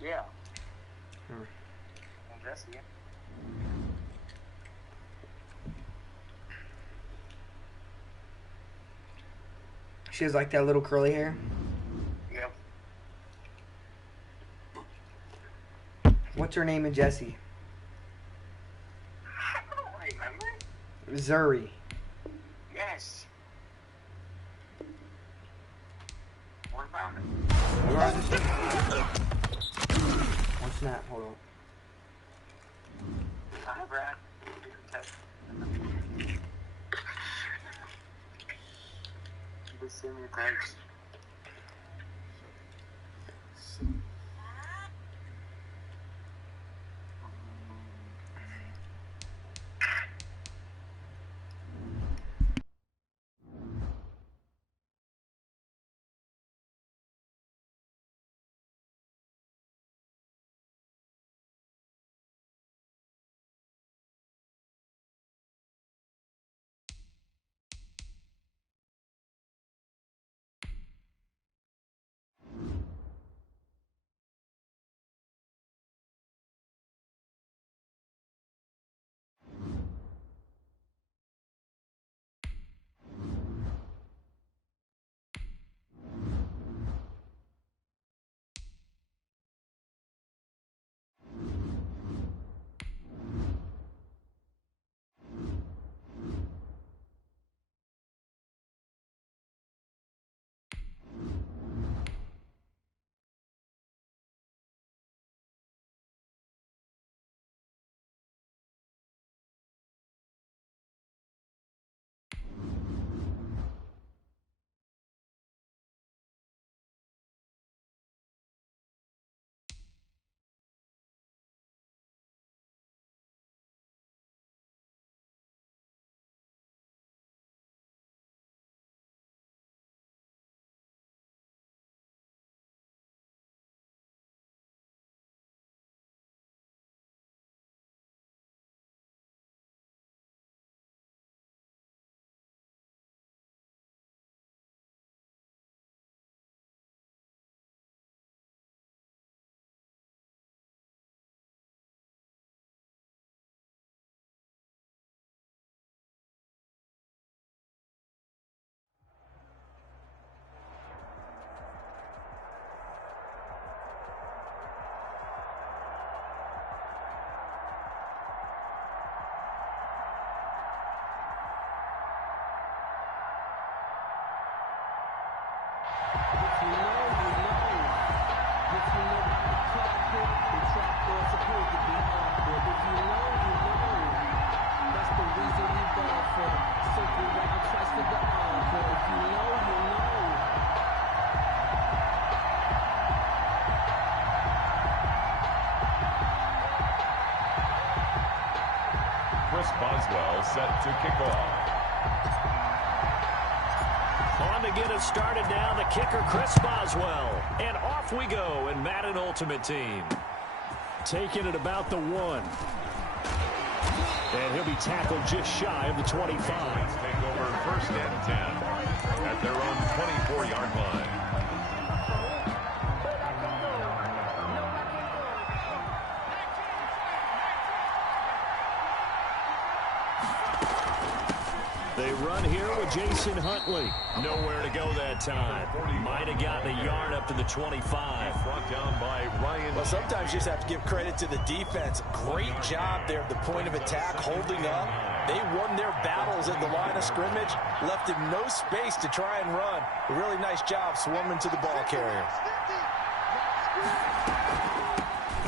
Yeah. Well, Jesse, yeah. She has like that little curly hair. Yep. What's her name in Jesse? I don't remember. Zuri. Yes. What about it? One snap, hold on. Hi, Brad. Just send me a text. Chris Boswell set to kick off. On to get it started now, the kicker, Chris Boswell. And off we go in Madden Ultimate Team. Taking it about the 1. And he'll be tackled just shy of the 25. Take over 1st and 10 at their own 24-yard line. They run here with Jason Huntley. Nowhere to go that time. Might have gotten a yard up to the 25. Brought down by Ryan. Well, sometimes you just have to give credit to the defense. Great job there at the point of attack, holding up. They won their battles at the line of scrimmage, left him no space to try and run. A really nice job swarming to the ball carrier.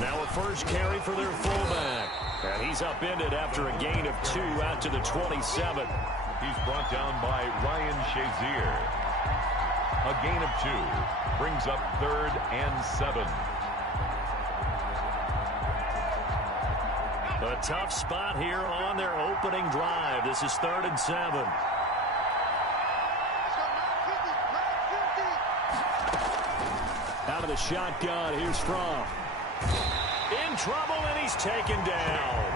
Now a first carry for their fullback. And he's upended after a gain of 2 out to the 27. He's brought down by Ryan Shazier. A gain of 2 brings up 3rd and 7. A tough spot here on their opening drive. This is 3rd and 7. Out of the shotgun, here's Fromm. In trouble, and he's taken down.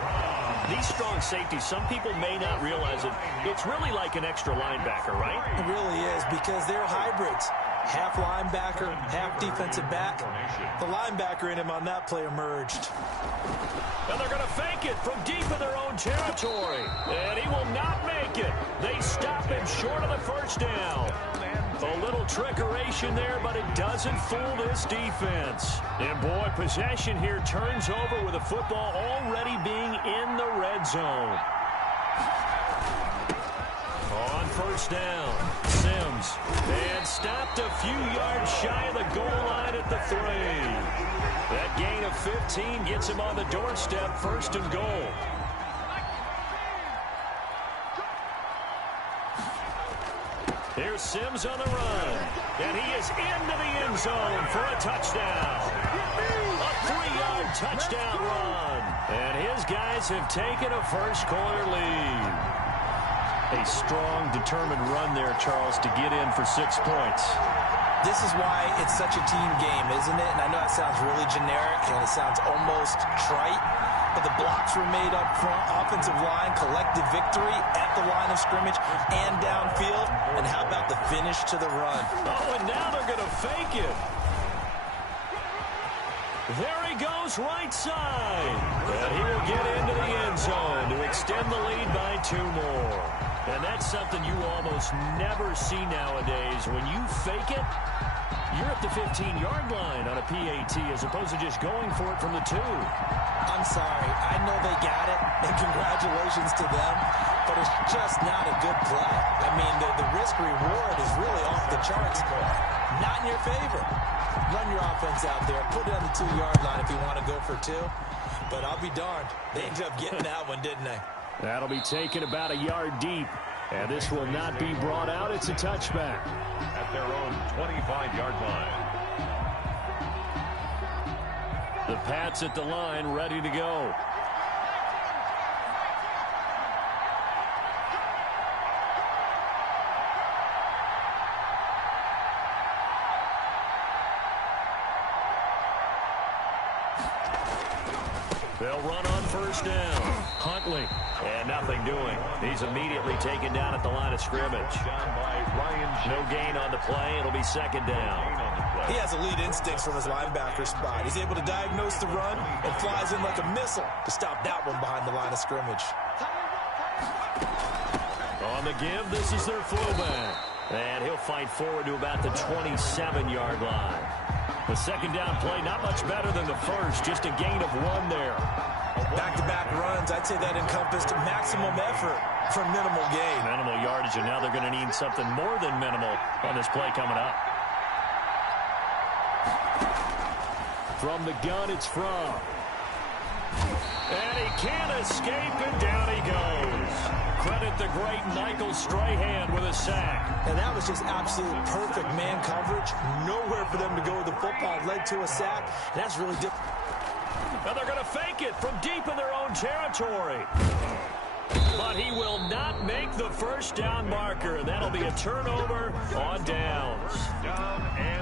These strong safeties, some people may not realize it. It's really like an extra linebacker, right? It really is, because they're hybrids. Half linebacker, half defensive back. The linebacker in him on that play emerged. And they're going to fake it from deep in their own territory. And he will not make it. They stop him short of the first down. A little trickeration there, but it doesn't fool this defense. And boy, possession here turns over with the football already being in the red zone. On first down, Sims. And stopped a few yards shy of the goal line at the 3. That gain of 15 gets him on the doorstep, first and goal. Here's Sims on the run. And he is into the end zone for a touchdown. A 3-yard touchdown run. And his guys have taken a first-quarter lead. A strong, determined run there, Charles, to get in for 6 points. This is why it's such a team game, isn't it? And I know that sounds really generic and it sounds almost trite, but the blocks were made up front, offensive line, collective victory at the line of scrimmage and downfield. And how about the finish to the run? Oh, and now they're going to fake it. There he goes, right side. And he will get into the end zone to extend the lead by 2 more. And that's something you almost never see nowadays. When you fake it, you're at the 15-yard line on a PAT as opposed to just going for it from the 2. I'm sorry. I know they got it, and congratulations to them, but it's just not a good play. I mean, the risk-reward is really off the charts. Not in your favor. Run your offense out there. Put it on the 2-yard line if you want to go for 2. But I'll be darned. They ended up getting that one, didn't they? That'll be taken about a yard deep. And this will not be brought out. It's a touchback. At their own 25-yard line. The Pats at the line, ready to go. They'll run on first down. Huntley. And nothing doing. He's immediately taken down at the line of scrimmage. No gain on the play. It'll be second down. He has elite instincts from his linebacker spot. He's able to diagnose the run and flies in like a missile to stop that one behind the line of scrimmage. On the give, this is their fullback. And he'll fight forward to about the 27-yard line. The second down play, not much better than the first. Just a gain of 1 there. Back-to-back runs, I'd say that encompassed maximum effort for minimal gain. Minimal yardage, and now they're going to need something more than minimal on this play coming up. From the gun, it's From. And he can't escape, and down he goes. Credit the great Michael Strahan with a sack. And that was just absolute perfect man coverage. Nowhere for them to go with the football. Led to a sack. And that's really different. And they're going to fake it from deep in their own territory. But he will not make the first down marker. That'll be a turnover on downs.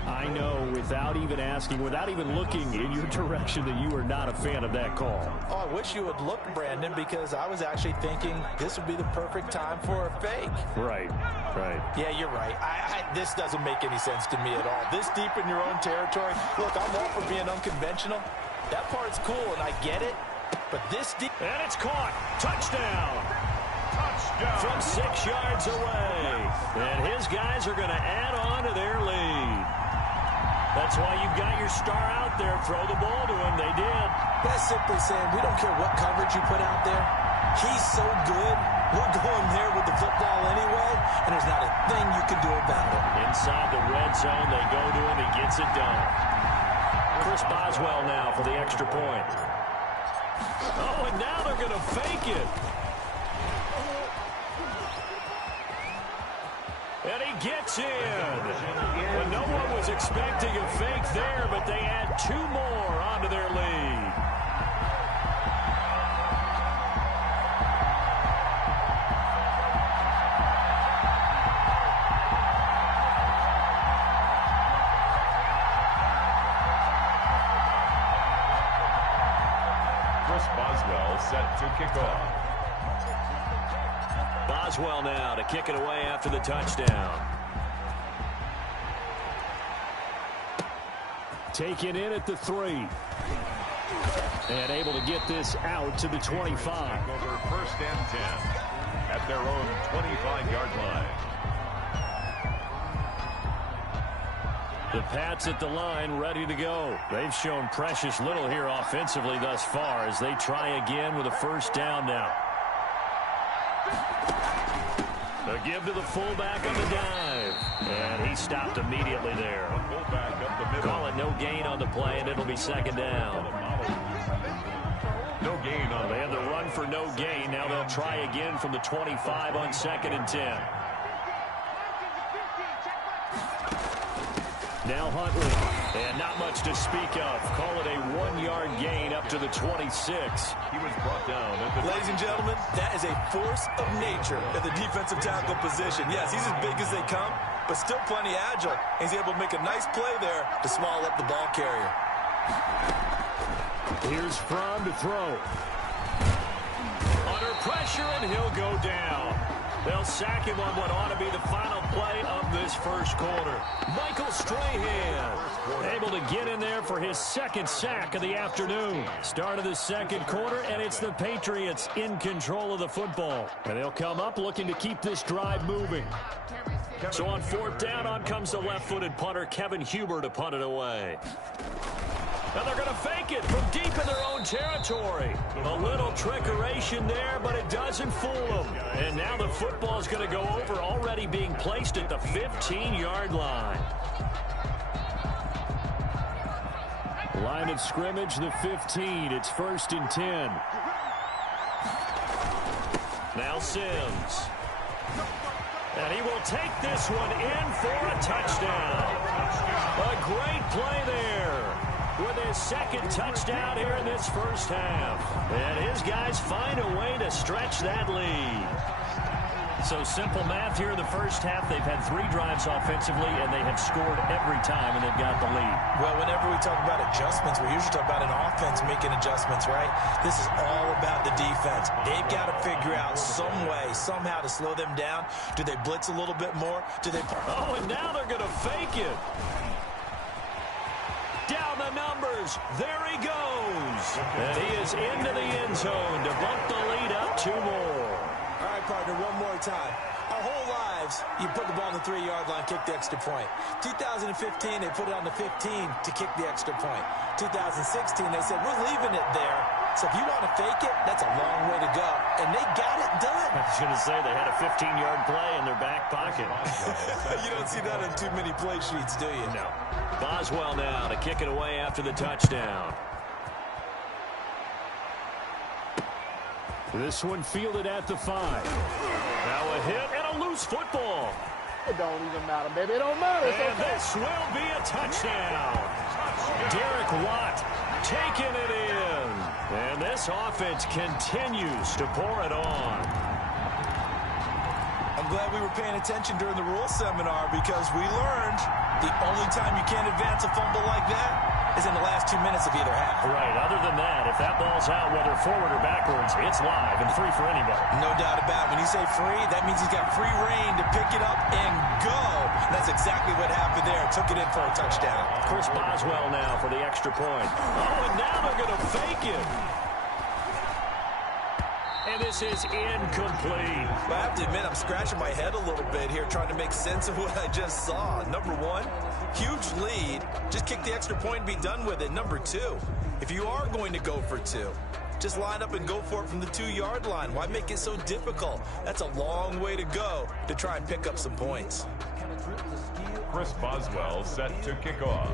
I know, without even asking, without even looking in your direction, that you are not a fan of that call. Oh, I wish you would look, Brandon, because I was actually thinking this would be the perfect time for a fake. Right. Yeah, you're right. This doesn't make any sense to me at all. This deep in your own territory. Look, I'm all for being unconventional. That part's cool, and I get it. But this deep... And it's caught. Touchdown. From 6 yards away. And his guys are going to add on to their lead. That's why you've got your star out there. Throw the ball to him. They did. That's simply saying we don't care what coverage you put out there. He's so good. We're going there with the football anyway, and there's not a thing you can do about it. Inside the red zone, they go to him. He gets it done. Chris Boswell now for the extra point. Oh, and now they're going to fake it. And he gets in. And no one was expecting a fake there, but they add 2 more onto their lead. Boswell set to kick off. Boswell now to kick it away after the touchdown. Taken in at the 3. And able to get this out to the 25. Over first and 10 at their own 25-yard line. The Pats at the line ready to go. They've shown precious little here offensively thus far as they try again with a first down now. The give to the fullback on the dive. And he stopped immediately there. Fullback up the middle. Call it no gain on the play, and it'll be second down. No gain on They had the run for no gain. Now they'll try again from the 25 on 2nd and 10. Now Huntley, and not much to speak of. Call it a 1-yard gain up to the 26. He was brought down. Ladies and gentlemen, that is a force of nature at the defensive tackle position. Yes, he's as big as they come, but still plenty agile. He's able to make a nice play there to swallow up the ball carrier. Here's Fromm to throw. Under pressure, and he'll go down. They'll sack him on what ought to be the final play of this first quarter. Michael Strahan able to get in there for his second sack of the afternoon. Start of the second quarter, and it's the Patriots in control of the football. And they'll come up looking to keep this drive moving. So on 4th down, on comes the left-footed punter, Kevin Huber, to punt it away. And they're going to fake it from deep in their own territory. A little trickeration there, but it doesn't fool them. And now the football is going to go over, already being placed at the 15-yard line. Line of scrimmage, the 15. It's 1st and 10. Now Sims. And he will take this one in for a touchdown. A great play there with his second touchdown here in this first half. And his guys find a way to stretch that lead. So simple math here in the first half. They've had 3 drives offensively, and they have scored every time, and they've got the lead. Well, whenever we talk about adjustments, we usually talk about an offense making adjustments, right? This is all about the defense. They've got to figure out some way, somehow to slow them down. Do they blitz a little bit more? Do they... Oh, and now they're going to fake it. Down the numbers. There he goes. And he is into the end zone to bump the lead up 2 more. All right, partner, one more time. Our whole lives, you put the ball on the 3-yard line, kick the extra point. 2015, they put it on the 15 to kick the extra point. 2016, they said, we're leaving it there. So if you want to fake it, that's a long way to go. And they got it done. I was going to say, they had a 15-yard play in their back pocket. You don't see that on too many play sheets, do you? No. Boswell now to kick it away after the touchdown. This one fielded at the 5. Now a hit and a loose football. It don't even matter, baby. It don't matter. It's And okay. this will be a touchdown. Derek Watt taking it in. And this offense continues to pour it on. I'm glad we were paying attention during the rules seminar because we learned the only time you can't advance a fumble like that is in the last 2 minutes of either half. Right. Other than that, if that ball's out, whether forward or backwards, it's live and free for anybody. No doubt about it. When you say free, that means he's got free reign to pick it up and go. And that's exactly what happened there. Took it in for a touchdown. Chris Boswell now for the extra point. Oh, and now they're going to fake it. And this is incomplete. But I have to admit, I'm scratching my head a little bit here trying to make sense of what I just saw. Number 1, huge lead. Just kick the extra point and be done with it. Number 2, if you are going to go for 2, just line up and go for it from the 2-yard line. Why make it so difficult? That's a long way to go to try and pick up some points. Chris Boswell set to kick off.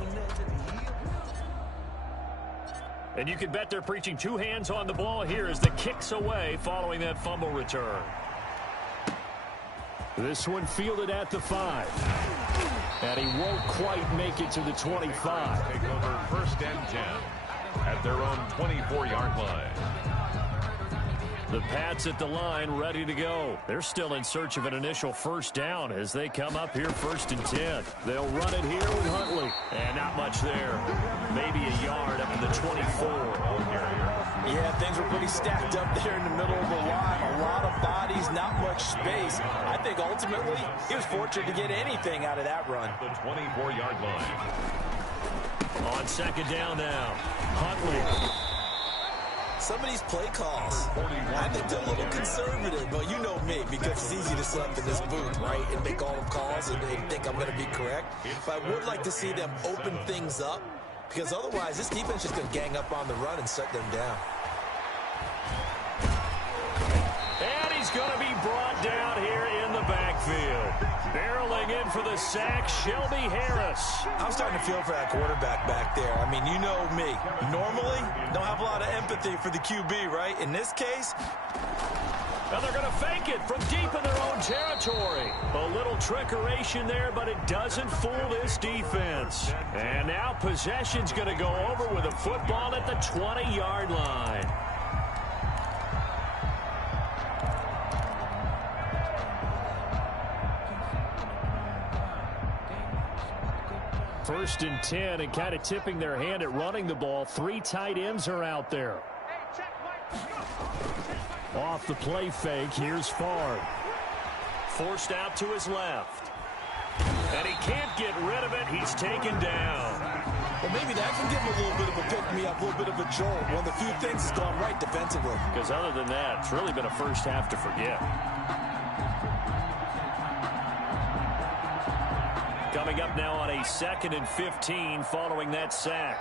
And you can bet they're preaching 2 hands on the ball here as the kick's away following that fumble return. This one fielded at the 5. And he won't quite make it to the 25. Take over first and 10 at their own 24-yard line. The Pats at the line ready to go. They're still in search of an initial first down as they come up here 1st and 10. They'll run it here with Huntley. And not much there. Maybe a yard up to the 24. Yeah, things were pretty stacked up there in the middle of the line. A lot of bodies, not much space. I think ultimately he was fortunate to get anything out of that run. The 24-yard line. On second down now, Huntley. Some of these play calls, I think they're a little conservative, but you know me, because it's easy to sit up in this booth, right, and make all the calls and think I'm going to be correct. But I would like to see them open things up, because otherwise this defense is going to gang up on the run and shut them down. And he's going to be brought down here in the backfield. Barreling in for the sack, Shelby Harris. I'm starting to feel for that quarterback back there. I mean, you know me. Normally, don't have a lot of empathy for the QB, right? In this case, and they're going to fake it from deep in their own territory. A little trickeration there, but it doesn't fool this defense. And now possession's going to go over with a football at the 20-yard line. First and 10, and kind of tipping their hand at running the ball. 3 tight ends are out there. Off the play fake, here's Favre. Forced out to his left. And he can't get rid of it. He's taken down. Well, maybe that can give him a little bit of a pick-me-up, a little bit of a jolt. One of the few things has gone right defensively. Because other than that, it's really been a first half to forget. Coming up now on a 2nd and 15 following that sack.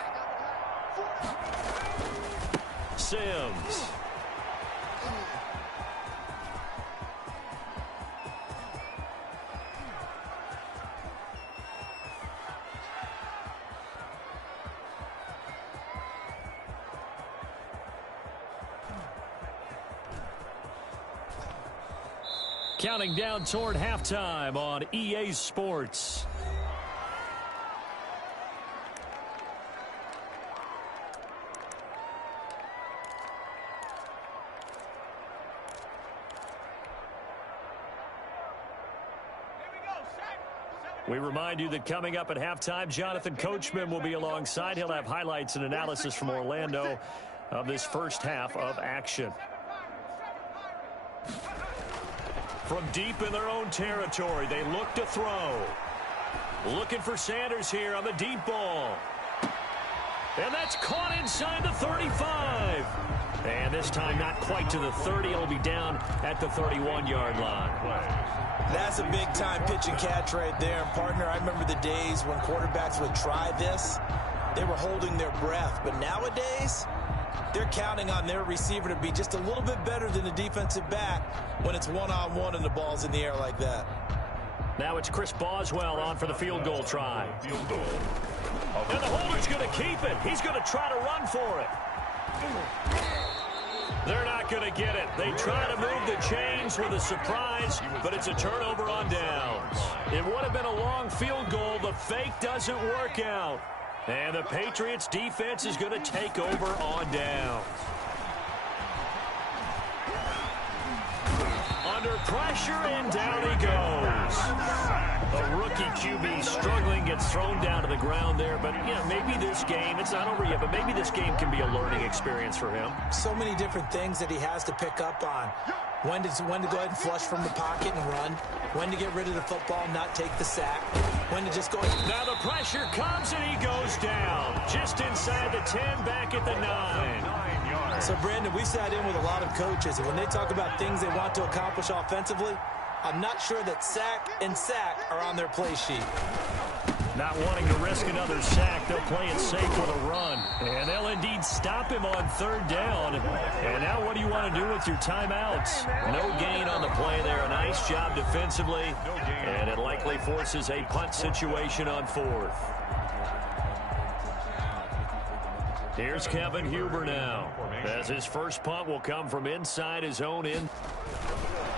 Sims. Counting down toward halftime on EA Sports. We remind you that coming up at halftime, Jonathan Coachman will be alongside. He'll have highlights and analysis from Orlando of this first half of action. From deep in their own territory, they look to throw. Looking for Sanders here on the deep ball. And that's caught inside the 35. And this time not quite to the 30. It'll be down at the 31-yard line. That's a big-time pitch and catch right there. And, partner, I remember the days when quarterbacks would try this. They were holding their breath. But nowadays, they're counting on their receiver to be just a little bit better than the defensive back when it's one-on-one and the ball's in the air like that. Now it's Chris Boswell on for the field goal try. And the holder's going to keep it. He's going to try to run for it. They're not going to get it. They try to move the chains with a surprise, but it's a turnover on downs. It would have been a long field goal. The fake doesn't work out. And the Patriots defense is going to take over on downs. Under pressure, and down he goes. A rookie QB struggling, gets thrown down to the ground there. But, you know, maybe this game, it's not over yet, but maybe this game can be a learning experience for him. So many different things that he has to pick up on. When to go ahead and flush from the pocket and run. When to get rid of the football and not take the sack. When to just go ahead. Now the pressure comes and he goes down. Just inside the 10, back at the 9. So, Brandon, we sat in with a lot of coaches, and when they talk about things they want to accomplish offensively, I'm not sure that sack and sack are on their play sheet. Not wanting to risk another sack, they'll play it safe with a run. And they'll indeed stop him on 3rd down. And now what do you want to do with your timeouts? No gain on the play there. A nice job defensively. And it likely forces a punt situation on 4th. Here's Kevin Huber now, as his first punt will come from inside his own end.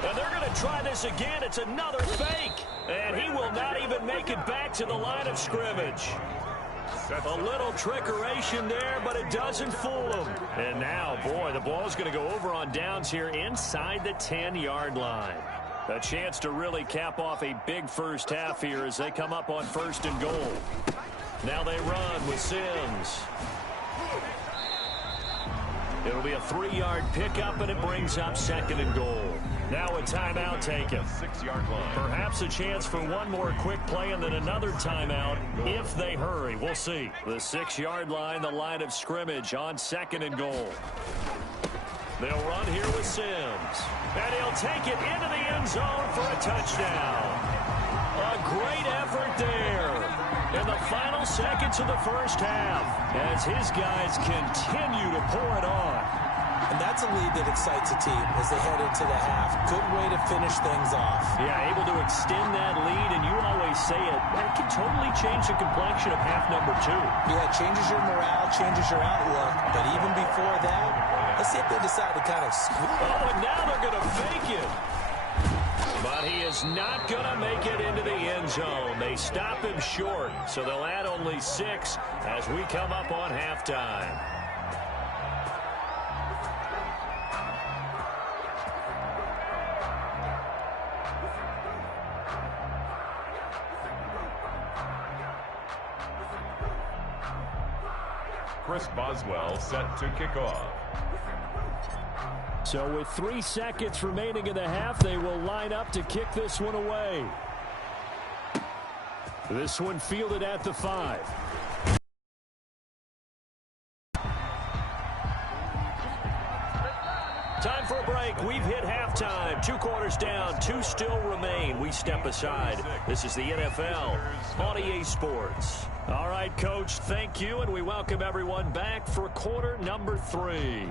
And they're going to try this again. It's another fake. And he will not even make it back to the line of scrimmage. A little trickeration there, but it doesn't fool him. And now, boy, the ball's going to go over on downs here inside the 10-yard line. A chance to really cap off a big first half here as they come up on 1st and goal. Now they run with Sims. It'll be a 3-yard pickup, and it brings up 2nd and goal. Now a timeout taken. 6-yard line. Perhaps a chance for one more quick play and then another timeout if they hurry. We'll see. The 6-yard line, the line of scrimmage on 2nd and goal. They'll run here with Sims. And he'll take it into the end zone for a touchdown. A great effort there in the final seconds of the first half as his guys continue to pour it on. And that's a lead that excites a team as they head into the half. Good way to finish things off. Yeah, able to extend that lead, and you always say it, but it can totally change the complexion of half number 2. Yeah, it changes your morale, changes your outlook. But even before that, let's see if they decide to kind of Oh, and now they're going to fake it. But he is not going to make it into the end zone. They stop him short, so they'll add only 6 as we come up on halftime. Chris Boswell set to kick off. So with 3 seconds remaining in the half, they will line up to kick this one away. This one fielded at the 5. Time for a break. We've hit halftime. 2 quarters down. 2 still remain. We step aside. This is the NFL on EA Sports. All right, Coach, thank you, and we welcome everyone back for quarter number 3.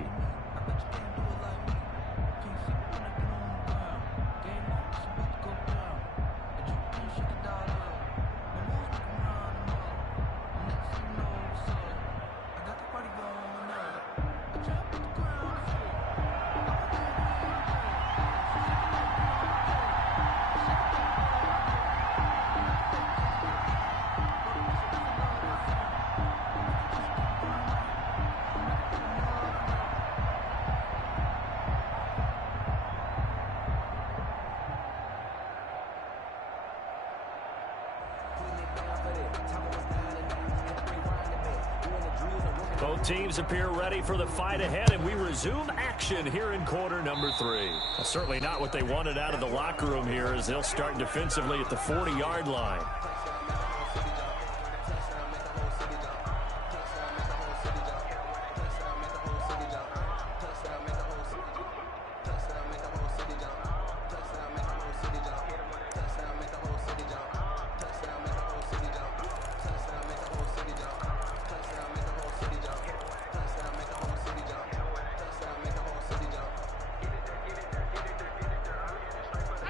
Both teams appear ready for the fight ahead, and we resume action here in quarter number 3. Well, certainly not what they wanted out of the locker room here as they'll start defensively at the 40-yard line.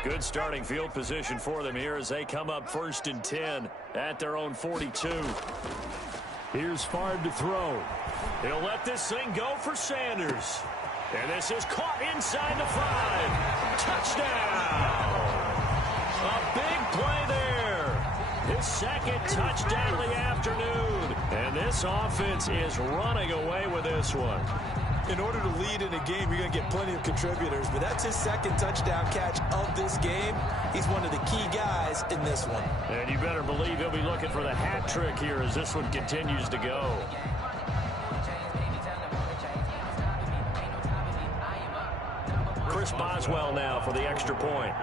Good starting field position for them here as they come up 1st and 10 at their own 42. Here's Favre to throw. He'll let this thing go for Sanders. And this is caught inside the 5. Touchdown! A big play there. His 2nd touchdown of the afternoon. And this offense is running away with this one. In order to lead in a game, you're going to get plenty of contributors, but that's his 2nd touchdown catch of this game. He's one of the key guys in this one. And you better believe he'll be looking for the hat trick here as this one continues to go. Chris Boswell now for the extra point.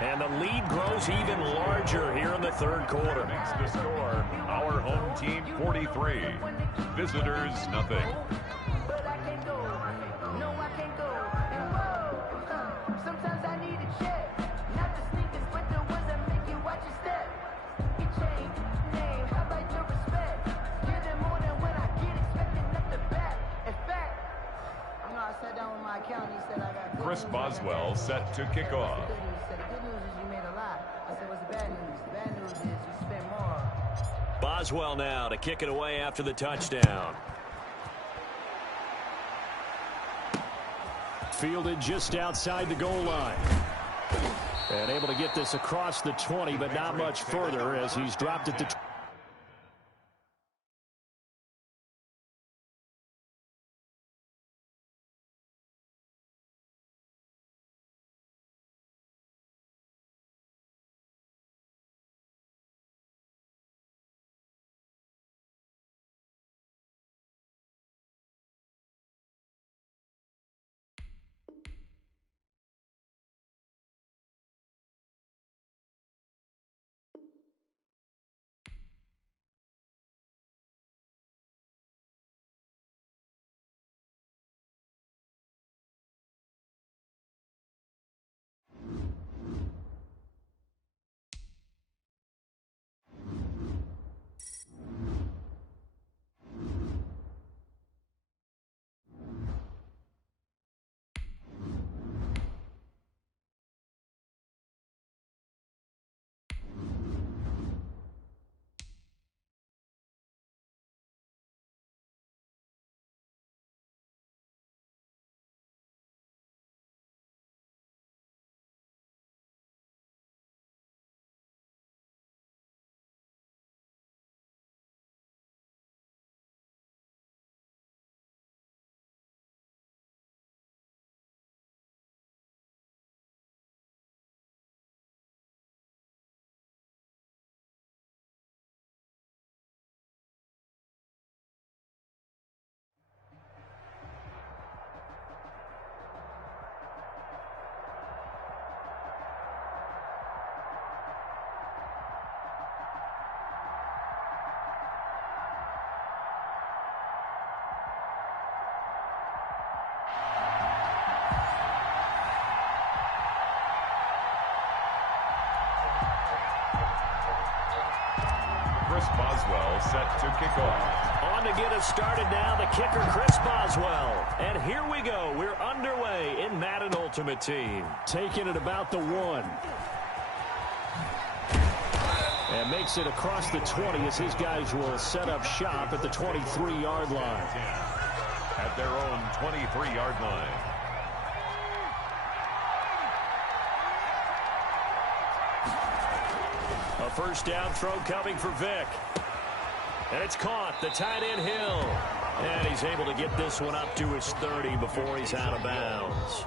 And the lead grows even larger here in the 3rd quarter. Makes the score, our home team 43, visitors nothing. But I can't go. No, I can't go. And whoa, sometimes I need a check. Not the sneakers, but the ones that make you watch your step. Get changed, name, how about your respect? Get it more than when I get expecting up the back. In fact, you know, I sat down with my accountant, he said I got good Chris news, Boswell set to kick off. Good news. He said the good news is you made a lot. I said, what's the bad news? The bad news is you spent more. Boswell now to kick it away after the touchdown. Fielded just outside the goal line. And able to get this across the 20, but not much further as he's dropped it to Chris Boswell set to kick off. On to get us started now, the kicker, Chris Boswell. And here we go. We're underway in Madden Ultimate Team. Taking it about the 1. And makes it across the 20 as his guys will set up shop at the 23-yard line. At their own 23-yard line. A first down throw coming for Vick. And it's caught. The tight end Hill. And he's able to get this one up to his 30 before he's out of bounds.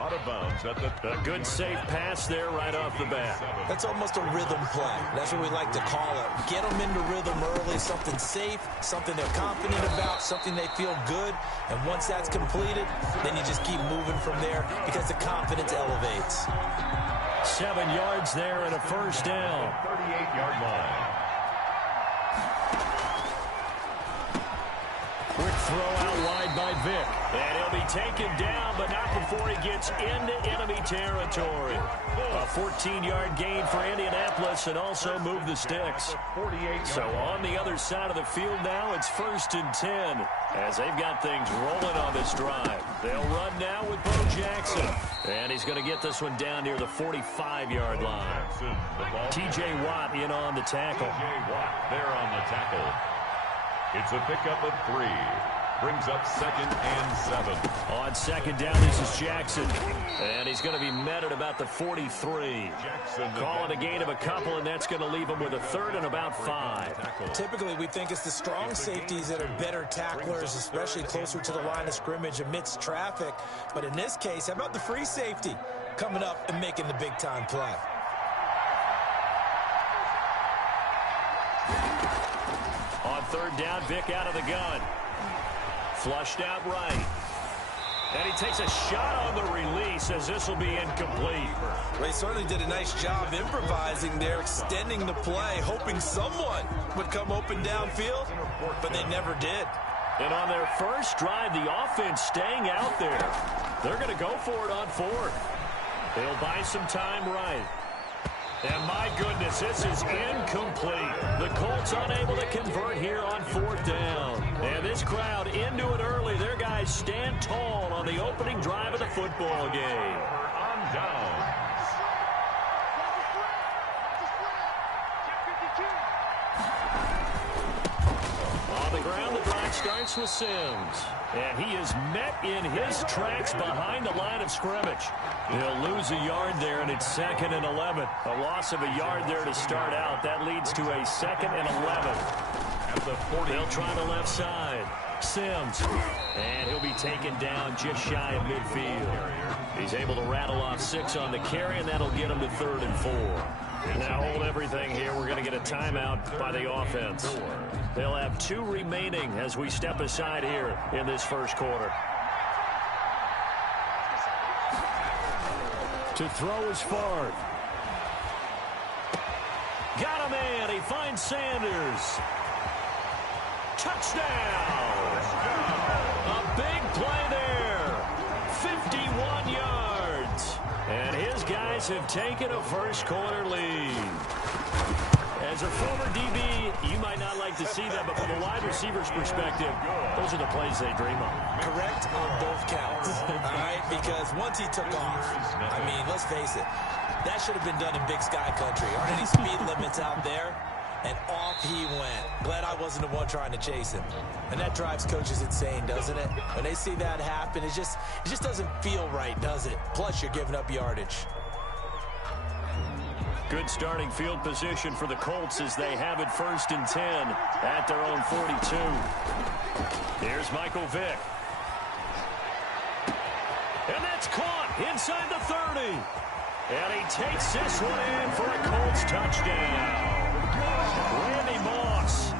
Out of bounds at the A good safe pass there right off the bat. That's almost a rhythm play. That's what we like to call it. Get them into rhythm early, something safe, something they're confident about, something they feel good. And once that's completed, then you just keep moving from there because the confidence elevates. 7 yards there and a first down. 38-yard line. Quick throw out wide by Vick. And he'll be taken down, but not before he gets into enemy territory. A 14-yard gain for Indianapolis and also move the sticks. So on the other side of the field now, it's 1st and 10 as they've got things rolling on this drive. They'll run now with Bo Jackson. And he's going to get this one down near the 45-yard line. T.J. Watt in on the tackle. T.J. Watt there on the tackle. It's a pickup of 3. Brings up 2nd and 7. On 2nd down, this is Jackson. And he's going to be met at about the 43. Jackson Calling a gain of a couple, and that's going to leave him with a 3rd and about 5. Typically, we think it's the strong safeties that are better tacklers, especially closer to the line of scrimmage amidst traffic. But in this case, how about the free safety coming up and making the big-time play? On 3rd down, Vick out of the gun. Flushed out right. And he takes a shot on the release as this will be incomplete. They certainly did a nice job improvising there, extending the play, hoping someone would come open downfield, but they never did. And on their first drive, the offense staying out there. They're going to go for it on 4th. They'll buy some time right. And my goodness, this is incomplete. The Colts unable to convert here on 4th down. And this crowd into it early. Their guys stand tall on the opening drive of the football game. On downs. On the ground, the drive starts with Sims. And he is met in his tracks behind the line of scrimmage. He'll lose a yard there, and it's 2nd and 11. A loss of a yard there to start out. That leads to a 2nd and 11. At the 40. They'll try the left side. Sims. And he'll be taken down just shy of midfield. He's able to rattle off 6 on the carry, and that'll get him to 3rd and 4. Now hold everything here. We're going to get a timeout by the offense. They'll have 2 remaining as we step aside here in this first quarter. To throw is Favre. Got a man. He finds Sanders. Touchdown. A big play there. 51 yards. And his guys have taken a first quarter lead. As a former DB, you might not like to see that, but from a wide receiver's perspective, those are the plays they dream of. Correct on both counts, all right? Because once he took off, I mean, let's face it, that should have been done in Big Sky Country. Aren't any speed limits out there? And off he went. Glad I wasn't the one trying to chase him. And that drives coaches insane, doesn't it? When they see that happen, it just doesn't feel right, does it? Plus, you're giving up yardage. Good starting field position for the Colts as they have it 1st and 10 at their own 42. Here's Michael Vick. And that's caught inside the 30. And he takes this one in for a Colts touchdown. Randy Moss,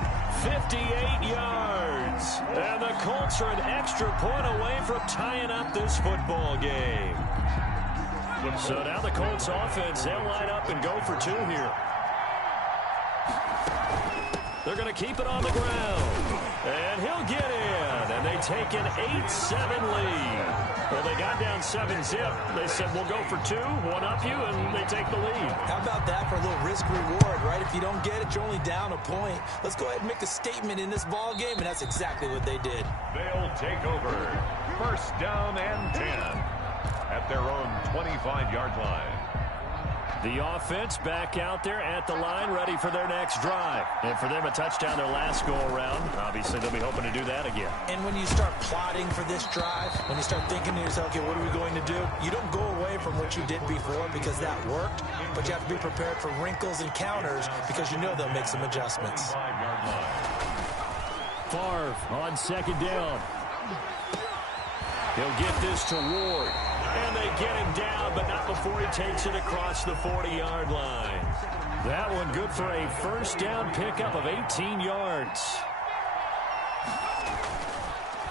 58 yards. And the Colts are an extra point away from tying up this football game. So now the Colts offense, they'll line up and go for 2 here. They're going to keep it on the ground. And he'll get in. And they take an 8-7 lead. Well, they got down 7-zip. They said, we'll go for 2, one up you, and they take the lead. How about that for a little risk-reward, right? If you don't get it, you're only down a point. Let's go ahead and make a statement in this ball game, and that's exactly what they did. They'll take over. First down and 10 at their own 25-yard line. The offense back out there at the line, ready for their next drive. And for them, a touchdown their last go-around. Obviously, they'll be hoping to do that again. And when you start plotting for this drive, when you start thinking to yourself, okay, what are we going to do? You don't go away from what you did before because that worked, but you have to be prepared for wrinkles and counters because you know they'll make some adjustments. 5-yard line. Favre on second down. He'll get this to Ward. And they get him down, but not before he takes it across the 40-yard line. That one good for a first down pickup of 18 yards.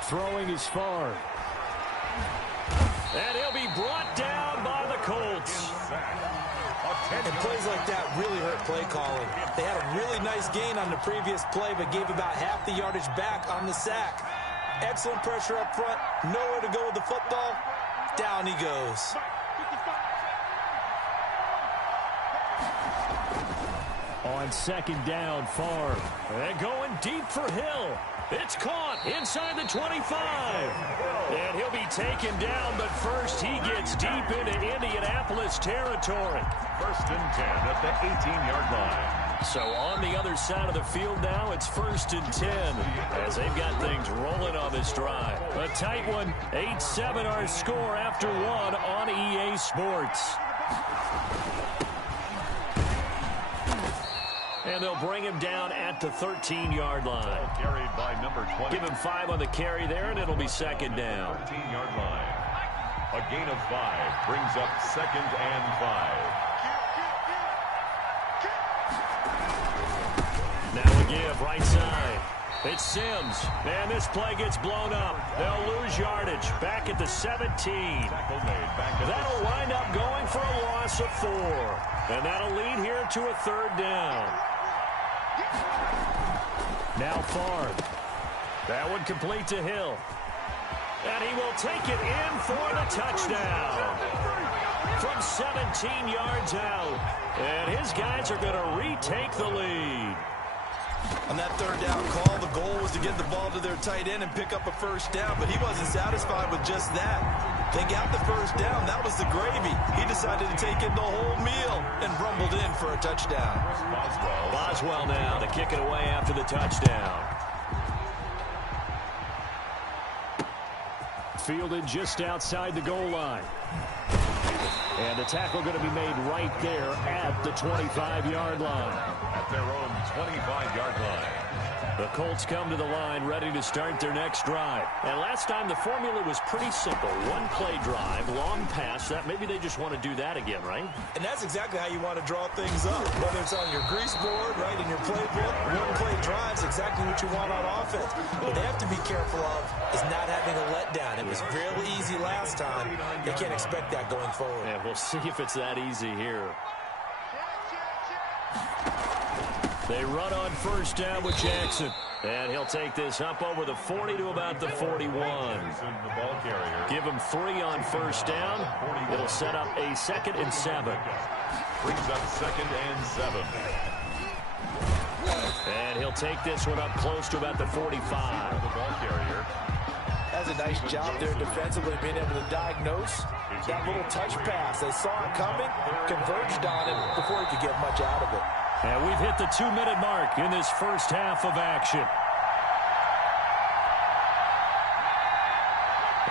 Throwing is Favre. And he'll be brought down by the Colts. And plays like that really hurt play calling. They had a really nice gain on the previous play, but gave about half the yardage back on the sack. Excellent pressure up front. Nowhere to go with the football. Down he goes. On second down, Favre. And going deep for Hill. It's caught inside the 25. And he'll be taken down, but first he gets deep into Indianapolis territory. First and 10 at the 18-yard line. So on the other side of the field now, it's first and 10 as they've got things rolling on this drive. A tight one, 8-7 our score after one on EA Sports. And they'll bring him down at the 13-yard line. Carried by number 20. Give him 5 on the carry there, and it'll be second down. 13-yard line. A gain of 5 brings up second and 5. Now a give, right side. It's Sims. And this play gets blown up. They'll lose yardage. Back at the 17. That'll wind up going for a loss of 4. And that'll lead here to a third down. Now Favre. That one complete to Hill. And he will take it in for the touchdown. From 17 yards out. And his guys are going to retake the lead. On that third down call, the goal was to get the ball to their tight end and pick up a first down, but he wasn't satisfied with just that. They got the first down. That was the gravy. He decided to take in the whole meal and rumbled in for a touchdown. Boswell now to kick it away after the touchdown. Fielded just outside the goal line. And the tackle going to be made right there at the 25-yard line. At their own 25-yard line. The Colts come to the line ready to start their next drive. And last time the formula was pretty simple. One play drive, long pass. That maybe they just want to do that again, right? And that's exactly how you want to draw things up. Whether it's on your grease board, right, in your playbook, one play drives exactly what you want on offense. What they have to be careful of is not having a letdown. It was real easy last time. They can't expect that going forward. Yeah, we'll see if it's that easy here. They run on first down with Jackson. And he'll take this up over the 40 to about the 41. Give him 3 on first down. It'll set up a 2nd and 7. Brings up 2nd and 7. And he'll take this one up close to about the 45. The ball carrier. That's a nice job there defensively, being able to diagnose that little touch pass. They saw it coming, converged on it before he could get much out of it. And we've hit the 2-minute mark in this first half of action.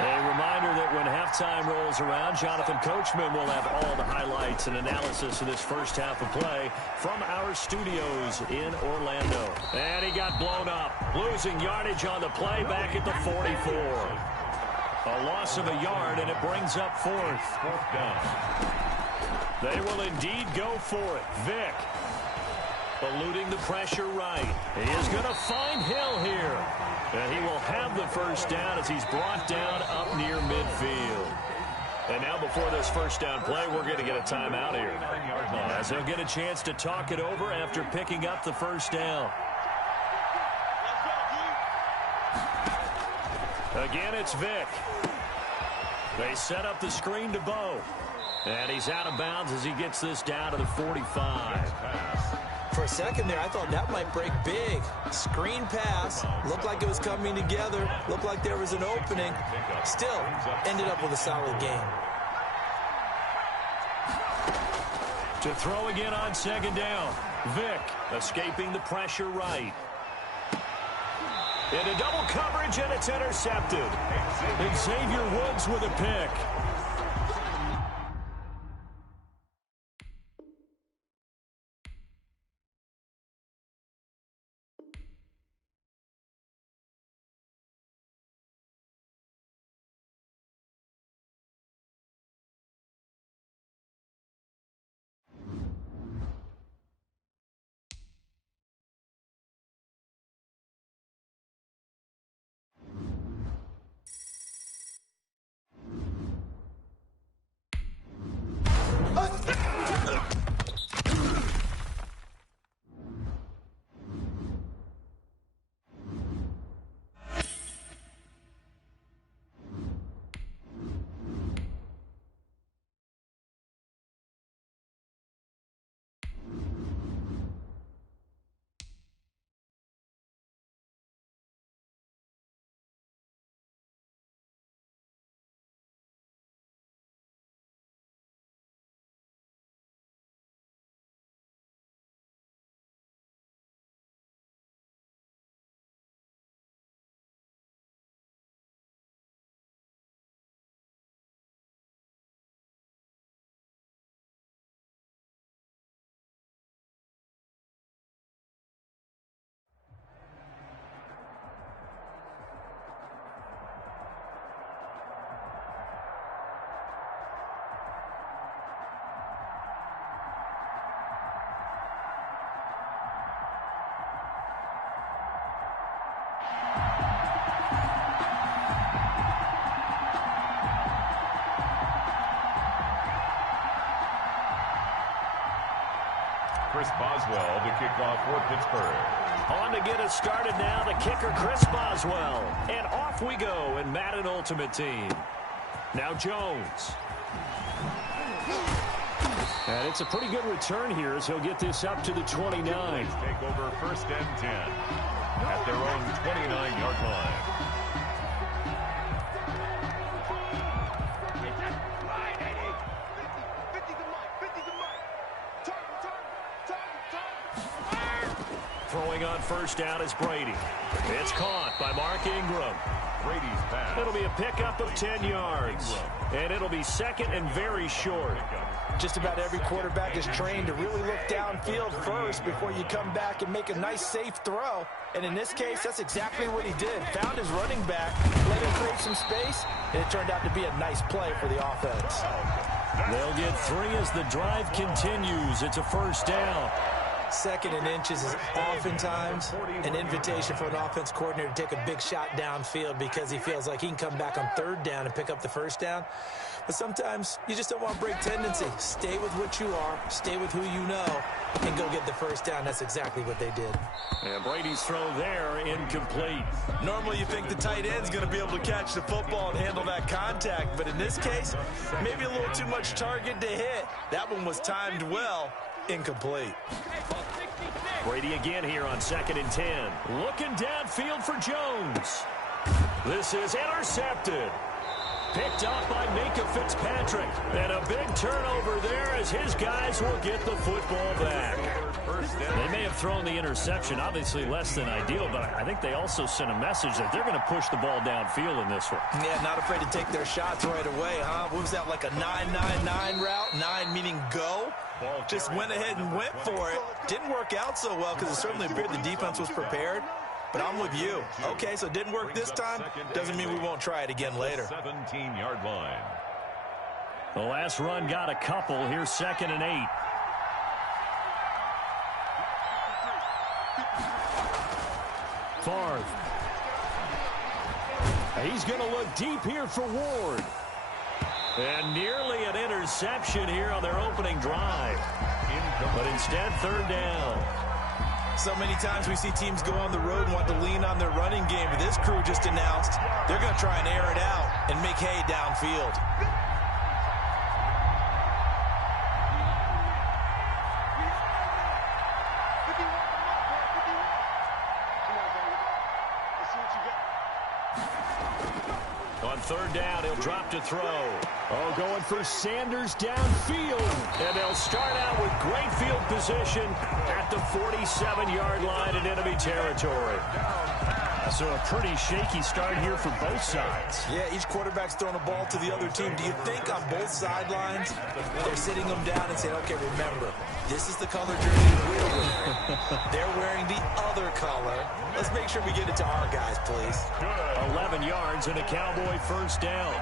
A reminder that when halftime rolls around, Jonathan Coachman will have all the highlights and analysis of this first half of play from our studios in Orlando. And he got blown up, losing yardage on the play back at the 44. A loss of a yard, and it brings up 4th. 4th down. They will indeed go for it. Vick. Eluding the pressure right. He is going to find Hill here. And he will have the first down as he's brought down up near midfield. And now before this first down play, we're going to get a timeout here. As he'll get a chance to talk it over after picking up the first down. Again, it's Vick. They set up the screen to Bo. And he's out of bounds as he gets this down to the 45. For a second there, I thought that might break big. Screen pass. Looked like it was coming together. Looked like there was an opening. Still, ended up with a solid game. To throw again on second down. Vick escaping the pressure right. Into double coverage, and it's intercepted. And Xavier Woods with a pick. Chris Boswell to kick off for Pittsburgh. On to get us started now, the kicker, Chris Boswell. And off we go in Madden Ultimate Team. Now Jones. And it's a pretty good return here as he'll get this up to the 29. Take over first and 10 at their own 29-yard line. Throwing on first down is Brady. It's caught by Mark Ingram. Brady's pass. It'll be a pickup of 10 yards. And it'll be second and very short. Just about every quarterback is trained to really look downfield first before you come back and make a nice, safe throw. And in this case, that's exactly what he did. Found his running back, let him create some space, and it turned out to be a nice play for the offense. They'll get 3 as the drive continues. It's a first down. Second and inches is oftentimes an invitation for an offense coordinator to take a big shot downfield because he feels like he can come back on third down and pick up the first down. But sometimes you just don't want to break tendency. Stay with what you are, stay with who you know, and go get the first down. That's exactly what they did. And Brady's throw there, incomplete. Normally you think the tight end's going to be able to catch the football and handle that contact, but in this case, maybe a little too much target to hit. That one was timed well. Incomplete. Brady again here on second and 10. Looking downfield for Jones. This is intercepted. Picked up by Minka Fitzpatrick. And a big turnover there as his guys will get the football back. They may have thrown the interception, obviously less than ideal, but I think they also sent a message that they're going to push the ball downfield in this one. Yeah, not afraid to take their shots right away, huh? What was that, like a 9-9-9 route? 9 meaning go? Just went ahead and went for it. Didn't work out so well because it certainly appeared the defense was prepared. But I'm with you. Okay, so it didn't work this time. Doesn't mean we won't try it again later. 17-yard line. The last run got a couple. Here's second and 8. Favre. He's going to look deep here for Ward. And nearly an interception here on their opening drive. But instead, third down. So many times we see teams go on the road and want to lean on their running game, but this crew just announced they're going to try and air it out and make hay downfield. On third down, he'll drop to throw. Oh, going for Sanders downfield. And they'll start out with great field position at the 47-yard line in enemy territory. So a pretty shaky start here for both sides. Yeah, each quarterback's throwing a ball to the other team. Do you think on both sidelines they're sitting them down and saying, okay, remember, this is the color jersey we're wearing. They're wearing the other color. Let's make sure we get it to our guys, please. 11 yards and a Cowboy first down.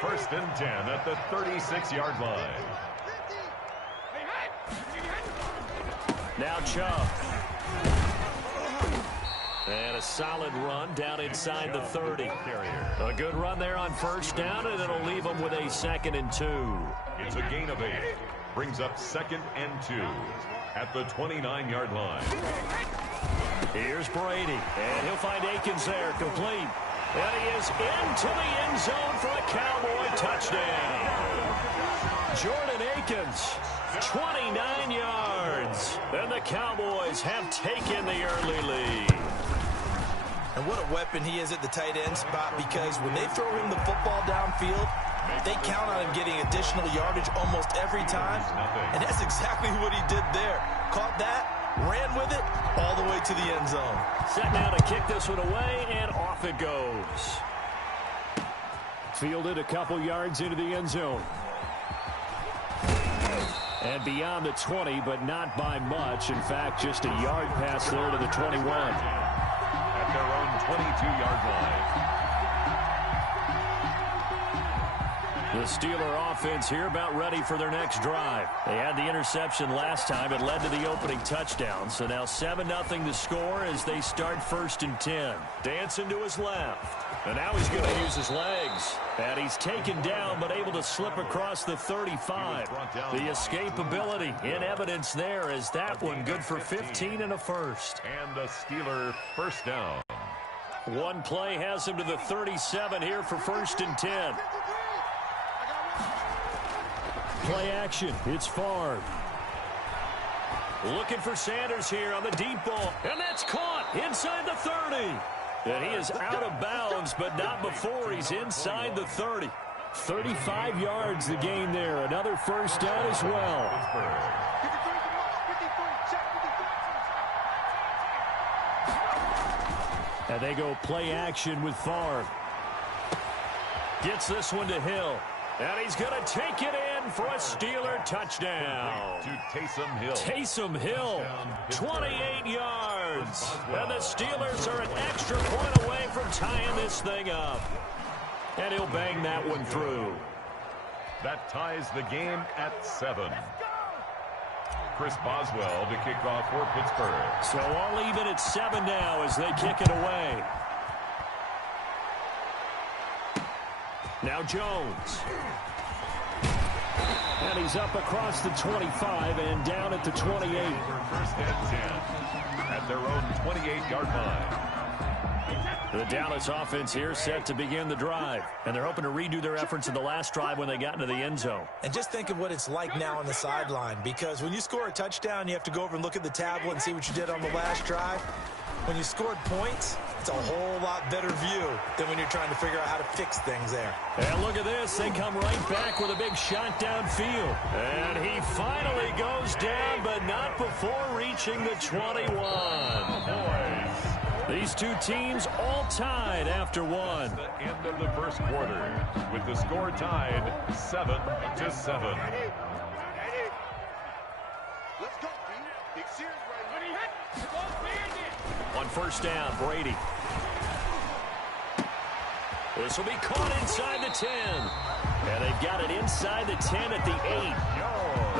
First and 10 at the 36-yard line. Now Chubb. And a solid run down inside the 30. A good run there on first down, and it'll leave them with a 2nd and 2. It's a gain of 8. Brings up 2nd and 2 at the 29-yard line. Here's Brady, and he'll find Akins there, complete. And he is into the end zone for a Cowboy touchdown. Jordan Akins, 29 yards. And the Cowboys have taken the early lead. And what a weapon he is at the tight end spot, because when they throw him the football downfield, they count on him getting additional yardage almost every time. And that's exactly what he did there. Caught that, ran with it, all the way to the end zone. Set now to kick this one away, and off it goes. Fielded a couple yards into the end zone. And beyond the 20, but not by much. In fact, just a yard pass there to the 21. At their own 22-yard line. The Steeler offense here about ready for their next drive. They had the interception last time. It led to the opening touchdown. So now 7-0 to score as they start 1st and 10. Dancing to his left. And now he's going to use his legs. And he's taken down but able to slip across the 35. The escapability in evidence there as that one good for 15 and a first. And a Steeler first down. One play has him to the 37 here for 1st and 10. Play action. It's Favre. Looking for Sanders here on the deep ball. And that's caught inside the 30. And he is out of bounds, but not before he's inside the 30. 35 yards the gain there. Another first down as well. And they go play action with Favre. Gets this one to Hill. And he's going to take it in for a Steeler touchdown. To Taysom Hill. Taysom Hill, 28 yards. And the Steelers are an extra point away from tying this thing up. And he'll bang that one through. That ties the game at 7. Chris Boswell to kick off for Pittsburgh. So all even at 7 now as they kick it away. Now Jones. And he's up across the 25 and down at the 28. First and 10 at their own 28-yard line. The Dallas offense here set to begin the drive. And they're hoping to redo their efforts in the last drive when they got into the end zone. And just think of what it's like now on the sideline, because when you score a touchdown, you have to go over and look at the tablet and see what you did on the last drive. When you scored points, it's a whole lot better view than when you're trying to figure out how to fix things there. And look at this. They come right back with a big shot downfield. And he finally goes down, but not before reaching the 21. These two teams all tied after one. The end of the first quarter with the score tied 7-7. On first down, Brady. This will be caught inside the 10. And they've got it inside the 10 at the 8.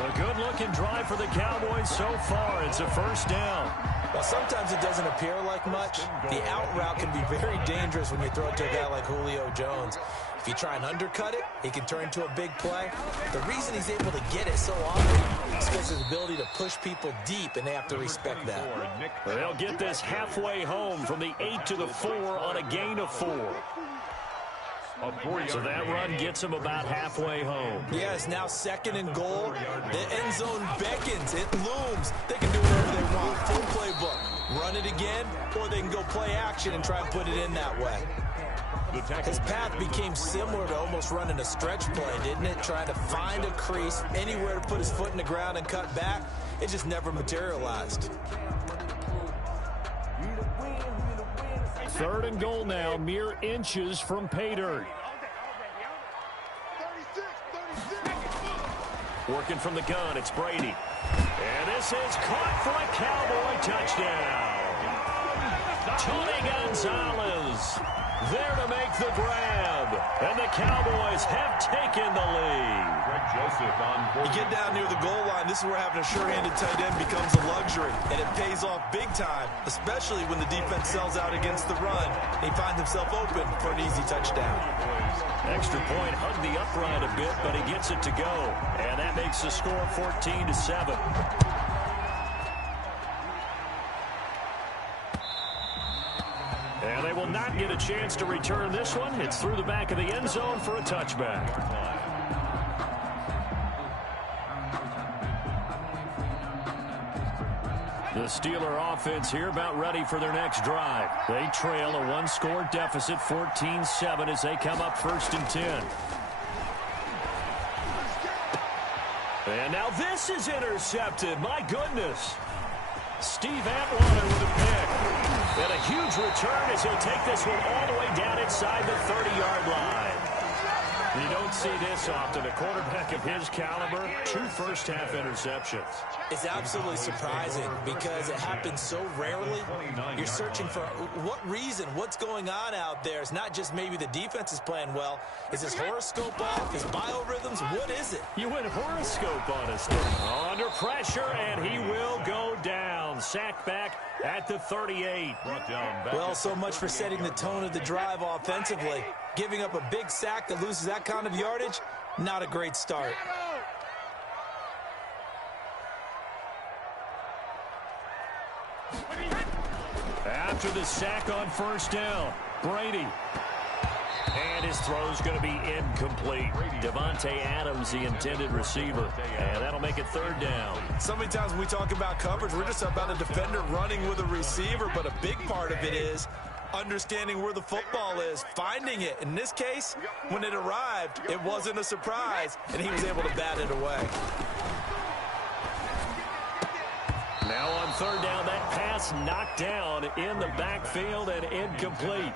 A good-looking drive for the Cowboys so far. It's a first down. Well, sometimes it doesn't appear like much. The out route can be very dangerous when you throw it to a guy like Julio Jones. If you try and undercut it, it can turn into a big play. The reason he's able to get it so often is because of his ability to push people deep, and they have to respect that. They'll get this halfway home from the 8 to the 4 on a gain of 4. So that run gets him about halfway home. Yeah, it's now 2nd and goal. The end zone beckons. It looms. They can do whatever they want. Full playbook. Run it again, or they can go play action and try and put it in that way. His path became similar to almost running a stretch play, didn't it? Trying to find a crease, anywhere to put his foot in the ground and cut back. It just never materialized. 3rd and goal now, mere inches from pay dirt. Working from the gun, it's Brady. And this is caught for a Cowboy touchdown. Tony Gonzalez there to make the grab. And the Cowboys have taken the lead. You get down near the goal line, this is where having a sure-handed tight end becomes a luxury. And it pays off big time, especially when the defense sells out against the run. And he finds himself open for an easy touchdown. Extra point, hugged the upright a bit, but he gets it to go. And that makes the score 14-7. And they will not get a chance to return this one. It's through the back of the end zone for a touchback. The Steeler offense here about ready for their next drive. They trail a one-score deficit, 14-7, as they come up 1st and 10. And now this is intercepted. My goodness. Steve Atwater with a pick. And a huge return as he'll take this one all the way down inside the 30-yard line. You don't see this often. A quarterback of his caliber, 2 first-half interceptions. It's absolutely surprising because it happens so rarely. You're searching for what reason, what's going on out there. It's not just maybe the defense is playing well. Is his horoscope off? His biorhythms? What is it? You went horoscope on us. Under pressure, and he will go down. Sacked back at the 38. Well, so much for setting the tone of the drive offensively. Giving up a big sack that loses that kind of yardage, not a great start. After the sack on 1st down, Brady. And his throw's going to be incomplete. Devontae Adams, the intended receiver. And that'll make it 3rd down. So many times when we talk about coverage, we're just about a defender running with a receiver, but a big part of it is understanding where the football is, finding it. In this case, when it arrived, it wasn't a surprise, and he was able to bat it away. Now on 3rd down, that pass knocked down in the backfield and incomplete.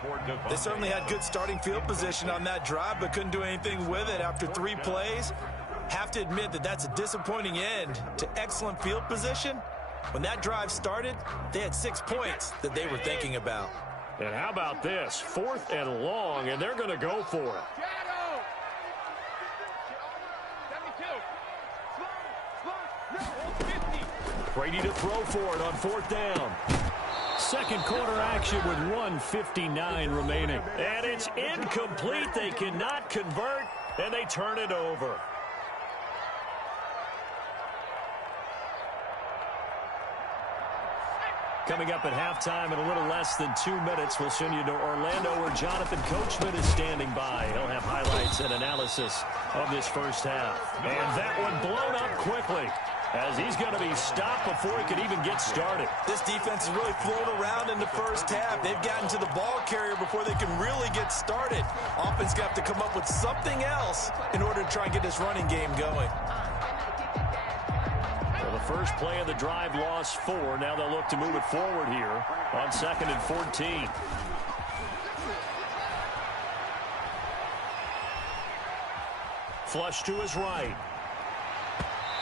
They certainly had good starting field position on that drive, but couldn't do anything with it after 3 plays. Have to admit that that's a disappointing end to excellent field position. When that drive started, they had 6 points that they were thinking about. And how about this? 4th and long, and they're going to go for it. Brady to throw for it on 4th down. 2nd quarter action with 1:59 remaining. And it's incomplete. They cannot convert, and they turn it over. Coming up at halftime in a little less than 2 minutes, we'll send you to Orlando where Jonathan Coachman is standing by. He'll have highlights and analysis of this first half. And that one blown up quickly as he's going to be stopped before he could even get started. This defense has really flown around in the first half. They've gotten to the ball carrier before they can really get started. Offense got to come up with something else in order to try and get this running game going. Well, the first play of the drive lost 4. Now they'll look to move it forward here on 2nd and 14. Flush to his right.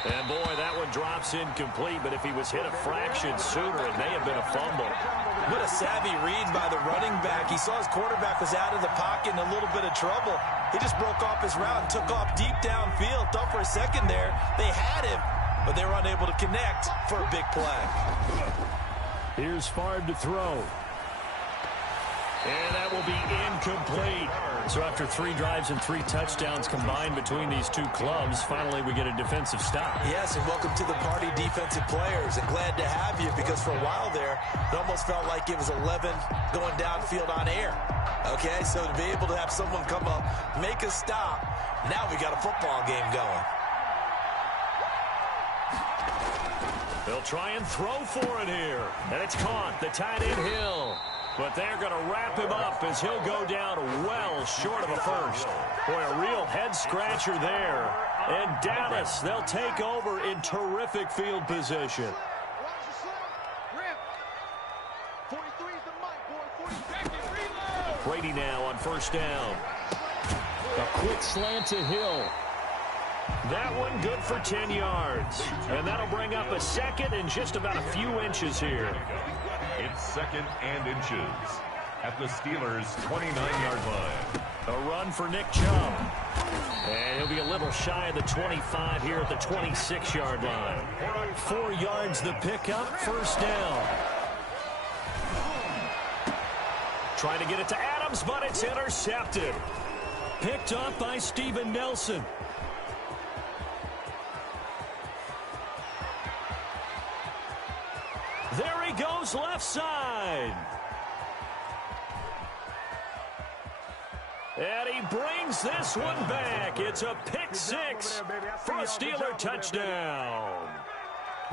And boy, that one drops incomplete, but if he was hit a fraction sooner, it may have been a fumble. What a savvy read by the running back. He saw his quarterback was out of the pocket in a little bit of trouble. He just broke off his route and took off deep downfield. Thought for a second there they had him, but they were unable to connect for a big play. Here's Favre to throw. And that will be incomplete. So after 3 drives and 3 touchdowns combined between these two clubs, finally we get a defensive stop. Yes, and welcome to the party, defensive players. And glad to have you, because for a while there, it almost felt like it was 11 going downfield on air. Okay, so to be able to have someone come up, make a stop, now we got a football game going. They'll try and throw for it here. And it's caught. The tight end Hill. But they're going to wrap him up as he'll go down well short of a first. Boy, a real head-scratcher there. And Dallas, they'll take over in terrific field position. Brady now on first down. A quick slant to Hill. That one good for 10 yards. And that'll bring up a second and just about a few inches here. It's second and inches at the Steelers' 29-yard line. A run for Nick Chubb. And he'll be a little shy of the 25 here at the 26-yard line. 4 yards the pickup, first down. Trying to get it to Adams, but it's intercepted. Picked up by Steven Nelson. There he goes, left side. And he brings this one back. It's a pick 6 for a Steeler touchdown.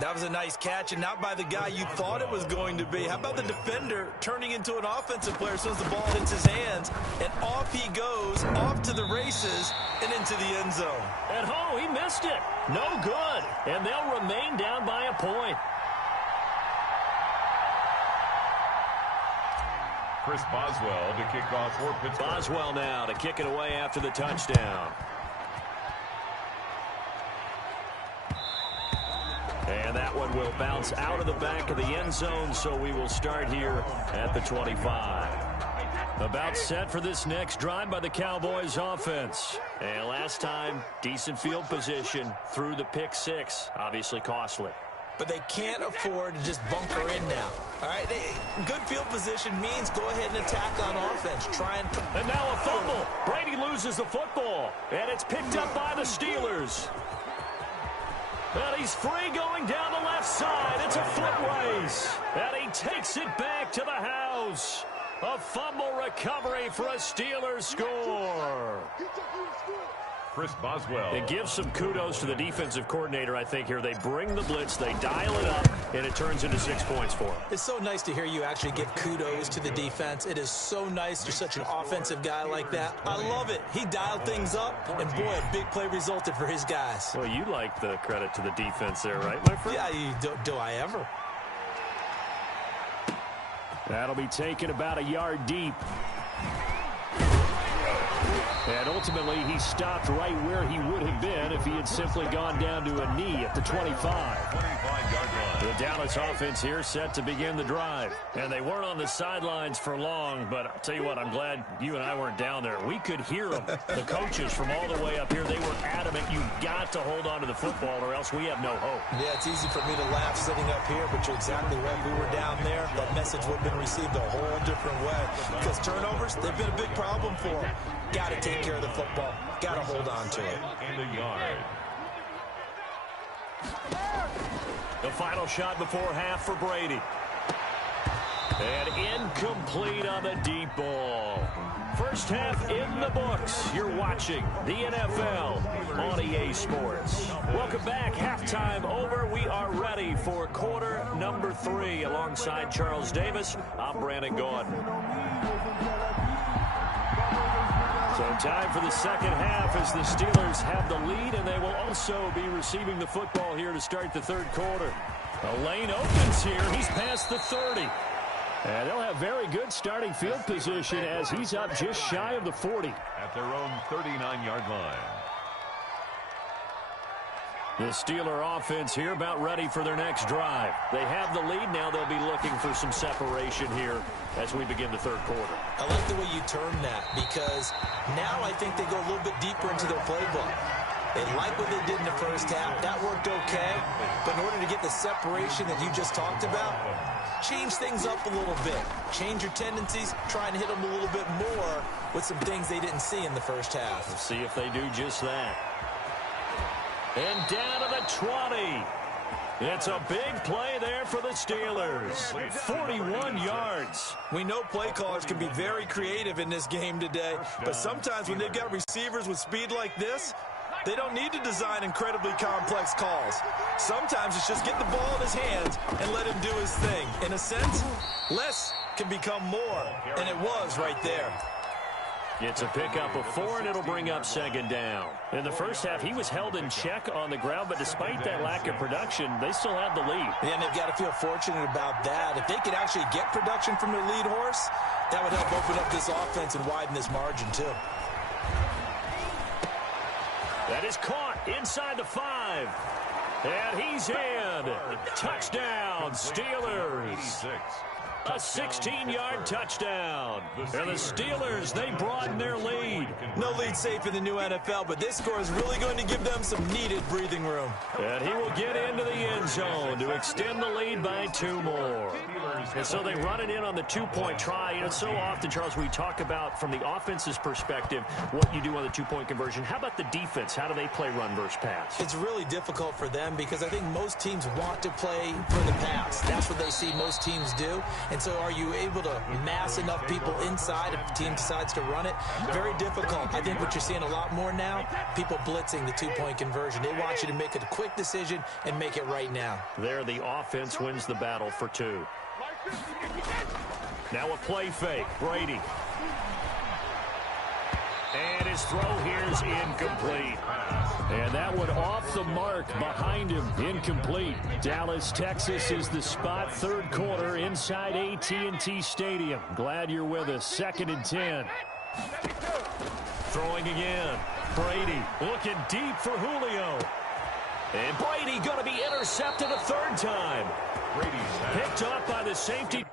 That was a nice catch, and not by the guy you thought it was going to be. How about the defender turning into an offensive player as soon as the ball hits his hands, and off he goes, off to the races, and into the end zone. And oh, he missed it. No good. And they'll remain down by a point. Chris Boswell to kick off for Pittsburgh. Boswell now to kick it away after the touchdown. And that one will bounce out of the back of the end zone, so we will start here at the 25. About set for this next drive by the Cowboys offense. And last time, decent field position through the pick 6, obviously costly. But they can't afford to just bunker in now. All right, good field position means go ahead and attack on offense. And now a fumble. Brady loses the football, and it's picked up by the Steelers. And he's free going down the left side. It's a foot race. And he takes it back to the house. A fumble recovery for a Steelers score. Chris Boswell. It gives some kudos to the defensive coordinator, I think, here. They bring the blitz, they dial it up, and it turns into 6 points for them. It's so nice to hear you actually give kudos to the defense. It is so nice. You're such an offensive guy like that. I love it. He dialed things up, and boy, a big play resulted for his guys. Well, you like the credit to the defense there, right, my friend? Yeah, do I ever? That'll be taken about a yard deep. And ultimately, he stopped right where he would have been if he had simply gone down to a knee at the 25. 25-yard line. The Dallas offense here set to begin the drive. And they weren't on the sidelines for long, but I'll tell you what, I'm glad you and I weren't down there. We could hear them. The coaches from all the way up here, they were adamant, you've got to hold on to the football or else we have no hope. Yeah, it's easy for me to laugh sitting up here, but you're exactly right. If we were down there, that message would have been received a whole different way. Because turnovers, they've been a big problem for them. Got to take care of the football. Got to hold on to it. And a yard. The final shot before half for Brady. And incomplete on the deep ball. First half in the books. You're watching the NFL on EA Sports. Welcome back. Halftime over. We are ready for quarter number 3. Alongside Charles Davis, I'm Brandon Gordon. So time for the second half as the Steelers have the lead, and they will also be receiving the football here to start the third quarter. A lane opens here. He's past the 30. And they'll have very good starting field position as he's up just shy of the 40. At their own 39-yard line. The Steeler offense here about ready for their next drive. They have the lead. Now they'll be looking for some separation here as we begin the third quarter. I like the way you term that because now I think they go a little bit deeper into their playbook. They like what they did in the first half. That worked okay. But in order to get the separation that you just talked about, change things up a little bit. Change your tendencies. Try and hit them a little bit more with some things they didn't see in the first half. We'll see if they do just that. And down to the 20. It's a big play there for the Steelers. 41 yards. We know play callers can be very creative in this game today, but sometimes when they've got receivers with speed like this, they don't need to design incredibly complex calls. Sometimes it's just get the ball in his hands and let him do his thing. In a sense, less can become more, and it was right there. It's a pickup of 4, and it'll bring up second down. In the first half, he was held in check on the ground, but despite that lack of production, they still had the lead. Yeah, and they've got to feel fortunate about that. If they could actually get production from their lead horse, that would help open up this offense and widen this margin, too. That is caught inside the 5. And he's in. Touchdown, Steelers. A 16-yard touchdown. And the Steelers, they broaden their lead. No lead safe in the new NFL, but this score is really going to give them some needed breathing room. And he will get into the end zone to extend the lead by 2 more. And so they run it in on the 2-point try. You know, so often, Charles, we talk about from the offense's perspective what you do on the 2-point conversion. How about the defense? How do they play run versus pass? It's really difficult for them because I think most teams want to play for the pass. That's what they see most teams do. And so are you able to mass enough people inside if the team decides to run it? Very difficult. I think what you're seeing a lot more now, people blitzing the 2-point conversion. They want you to make a quick decision and make it right now. There, the offense wins the battle for 2. Now a play fake. Brady. And his throw here is incomplete. And that one off the mark behind him. Incomplete. Dallas, Texas is the spot. 3rd quarter inside AT&T Stadium. Glad you're with us. 2nd and 10. Throwing again. Brady looking deep for Julio. And Brady going to be intercepted a 3rd time. Picked up by the safety.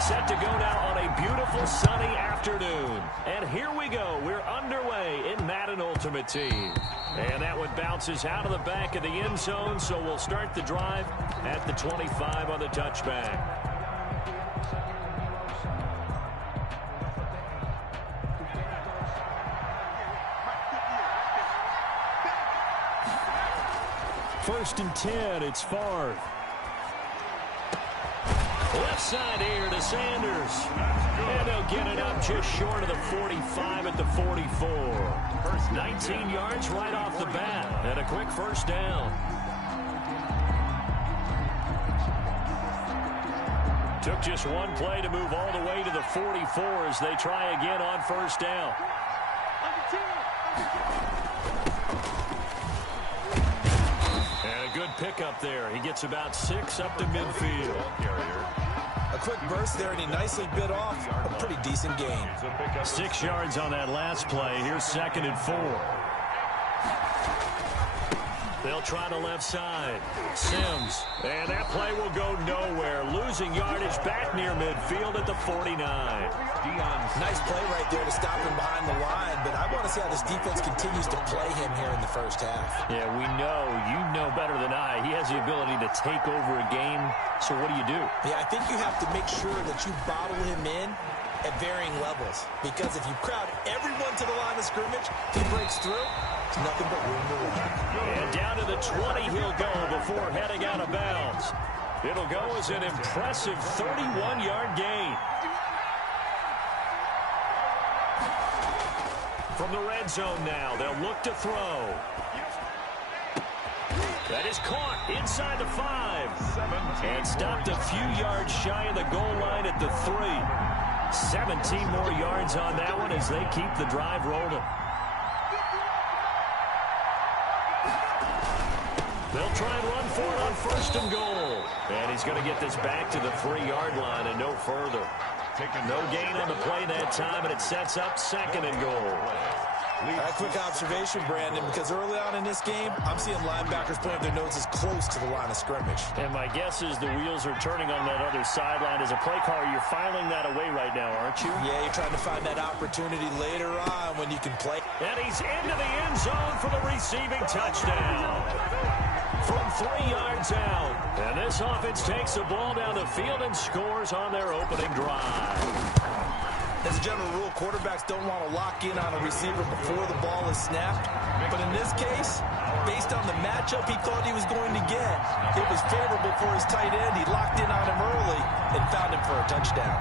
Set to go now on a beautiful sunny afternoon. And here we go. We're underway in Madden Ultimate Team. And that one bounces out of the back of the end zone, so we'll start the drive at the 25 on the touchback. First and 10, it's Favre. Left side here to Sanders. And they'll get it up just short of the 45 at the 44. 19 yards right off the bat. And a quick first down. Took just one play to move all the way to the 44 as they try again on first down. And a good pickup there. He gets about 6 up to midfield. A quick burst there, and he nicely bit off a pretty decent gain. 6 yards on that last play. Here's 2nd and 4. They'll try the left side. Sims. And that play will go nowhere. Losing yardage back near midfield at the 49. Nice play right there to stop him behind the line, but I want to see how this defense continues to play him here in the first half. Yeah, we know. You know better than I. He has the ability to take over a game. So what do you do? Yeah, I think you have to make sure that you bottle him in at varying levels, because if you crowd everyone to the line of scrimmage, he breaks through, there's nothing but room to run. And down to the 20 he'll go before heading out of bounds. It'll go as an impressive 31-yard gain. From the red zone now, they'll look to throw. That is caught inside the 5. And stopped a few yards shy of the goal line at the 3. 17 more yards on that one as they keep the drive rolling. They'll try and run for it on 1st and goal. And he's going to get this back to the 3-yard line and no further. No gain on the play that time, and it sets up 2nd and goal. A quick observation, Brandon, because early on in this game, I'm seeing linebackers putting their noses close to the line of scrimmage. And my guess is the wheels are turning on that other sideline. As a play caller, you're filing that away right now, aren't you? Yeah, you're trying to find that opportunity later on when you can play. And he's into the end zone for the receiving touchdown. From 3 yards out. And this offense takes the ball down the field and scores on their opening drive. As a general rule, quarterbacks don't want to lock in on a receiver before the ball is snapped. But in this case, based on the matchup he thought he was going to get, it was favorable for his tight end. He locked in on him early and found him for a touchdown.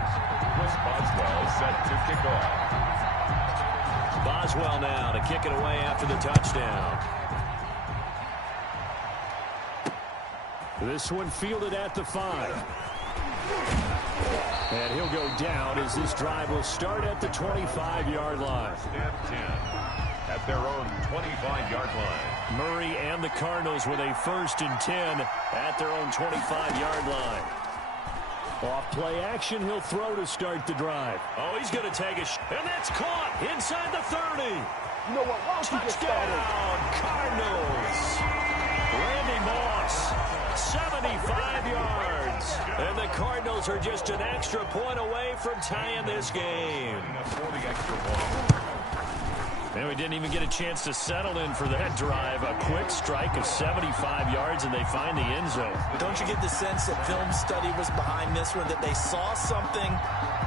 Boswell set to kick off. Boswell now to kick it away after the touchdown. This one fielded at the 5. And he'll go down as this drive will start at the 25-yard line. And 10 at their own 25-yard line. Murray and the Cardinals with a 1st and 10 at their own 25-yard line. Off play action, he'll throw to start the drive. Oh, he's going to take a and that's caught inside the 30. You know what? Why don't you just start it? Touchdown, Cardinals. Randy Moss, 75 yards. And the Cardinals are just an extra point away from tying this game. And we didn't even get a chance to settle in for that drive. A quick strike of 75 yards, and they find the end zone. Don't you get the sense that film study was behind this one, that they saw something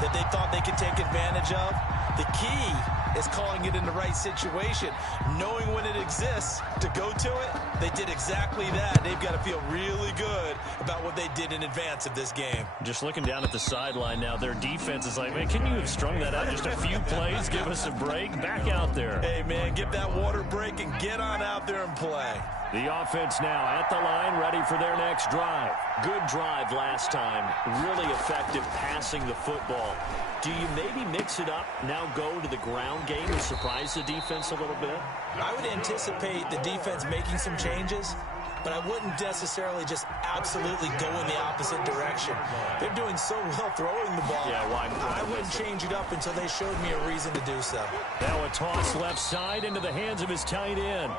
that they thought they could take advantage of? The key is calling it in the right situation, knowing when it exists to go to it. They did exactly that. They've got to feel really good about what they did in advance of this game. Just looking down at the sideline now, their defense is like, man, can you have strung that out just a few plays? Give us a break. Back out there. Hey, man, get that water break and get on out there and play. The offense now at the line, ready for their next drive. Good drive last time. Really effective passing the football. Do you maybe mix it up, now go to the ground game and surprise the defense a little bit? I would anticipate the defense making some changes, but I wouldn't necessarily just absolutely go in the opposite direction. They're doing so well throwing the ball. Yeah, why? I wouldn't change it up until they showed me a reason to do so. Now a toss left side into the hands of his tight end.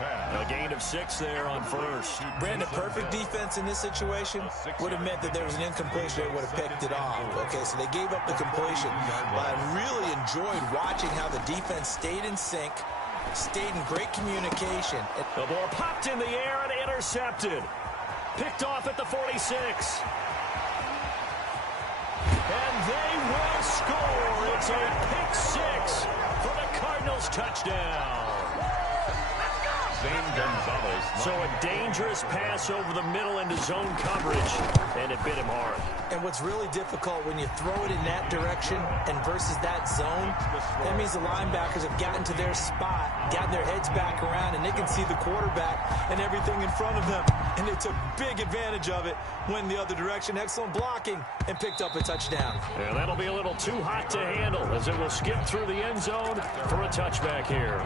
A gain of 6 there on 1st. Brandon, perfect defense in this situation would have meant that there was an incompletion. They would have picked it off. Okay, so they gave up the completion. But I really enjoyed watching how the defense stayed in sync, stayed in great communication. The ball popped in the air and intercepted. Picked off at the 46. And they will score. It's a pick 6 for the Cardinals touchdown. Same So a dangerous pass over the middle into zone coverage, and it bit him hard. And what's really difficult when you throw it in that direction and versus that zone, that means the linebackers have gotten to their spot, gotten their heads back around, and they can see the quarterback and everything in front of them. And they took big advantage of it, went the other direction, excellent blocking, and picked up a touchdown. And that'll be a little too hot to handle as it will skip through the end zone for a touchback here.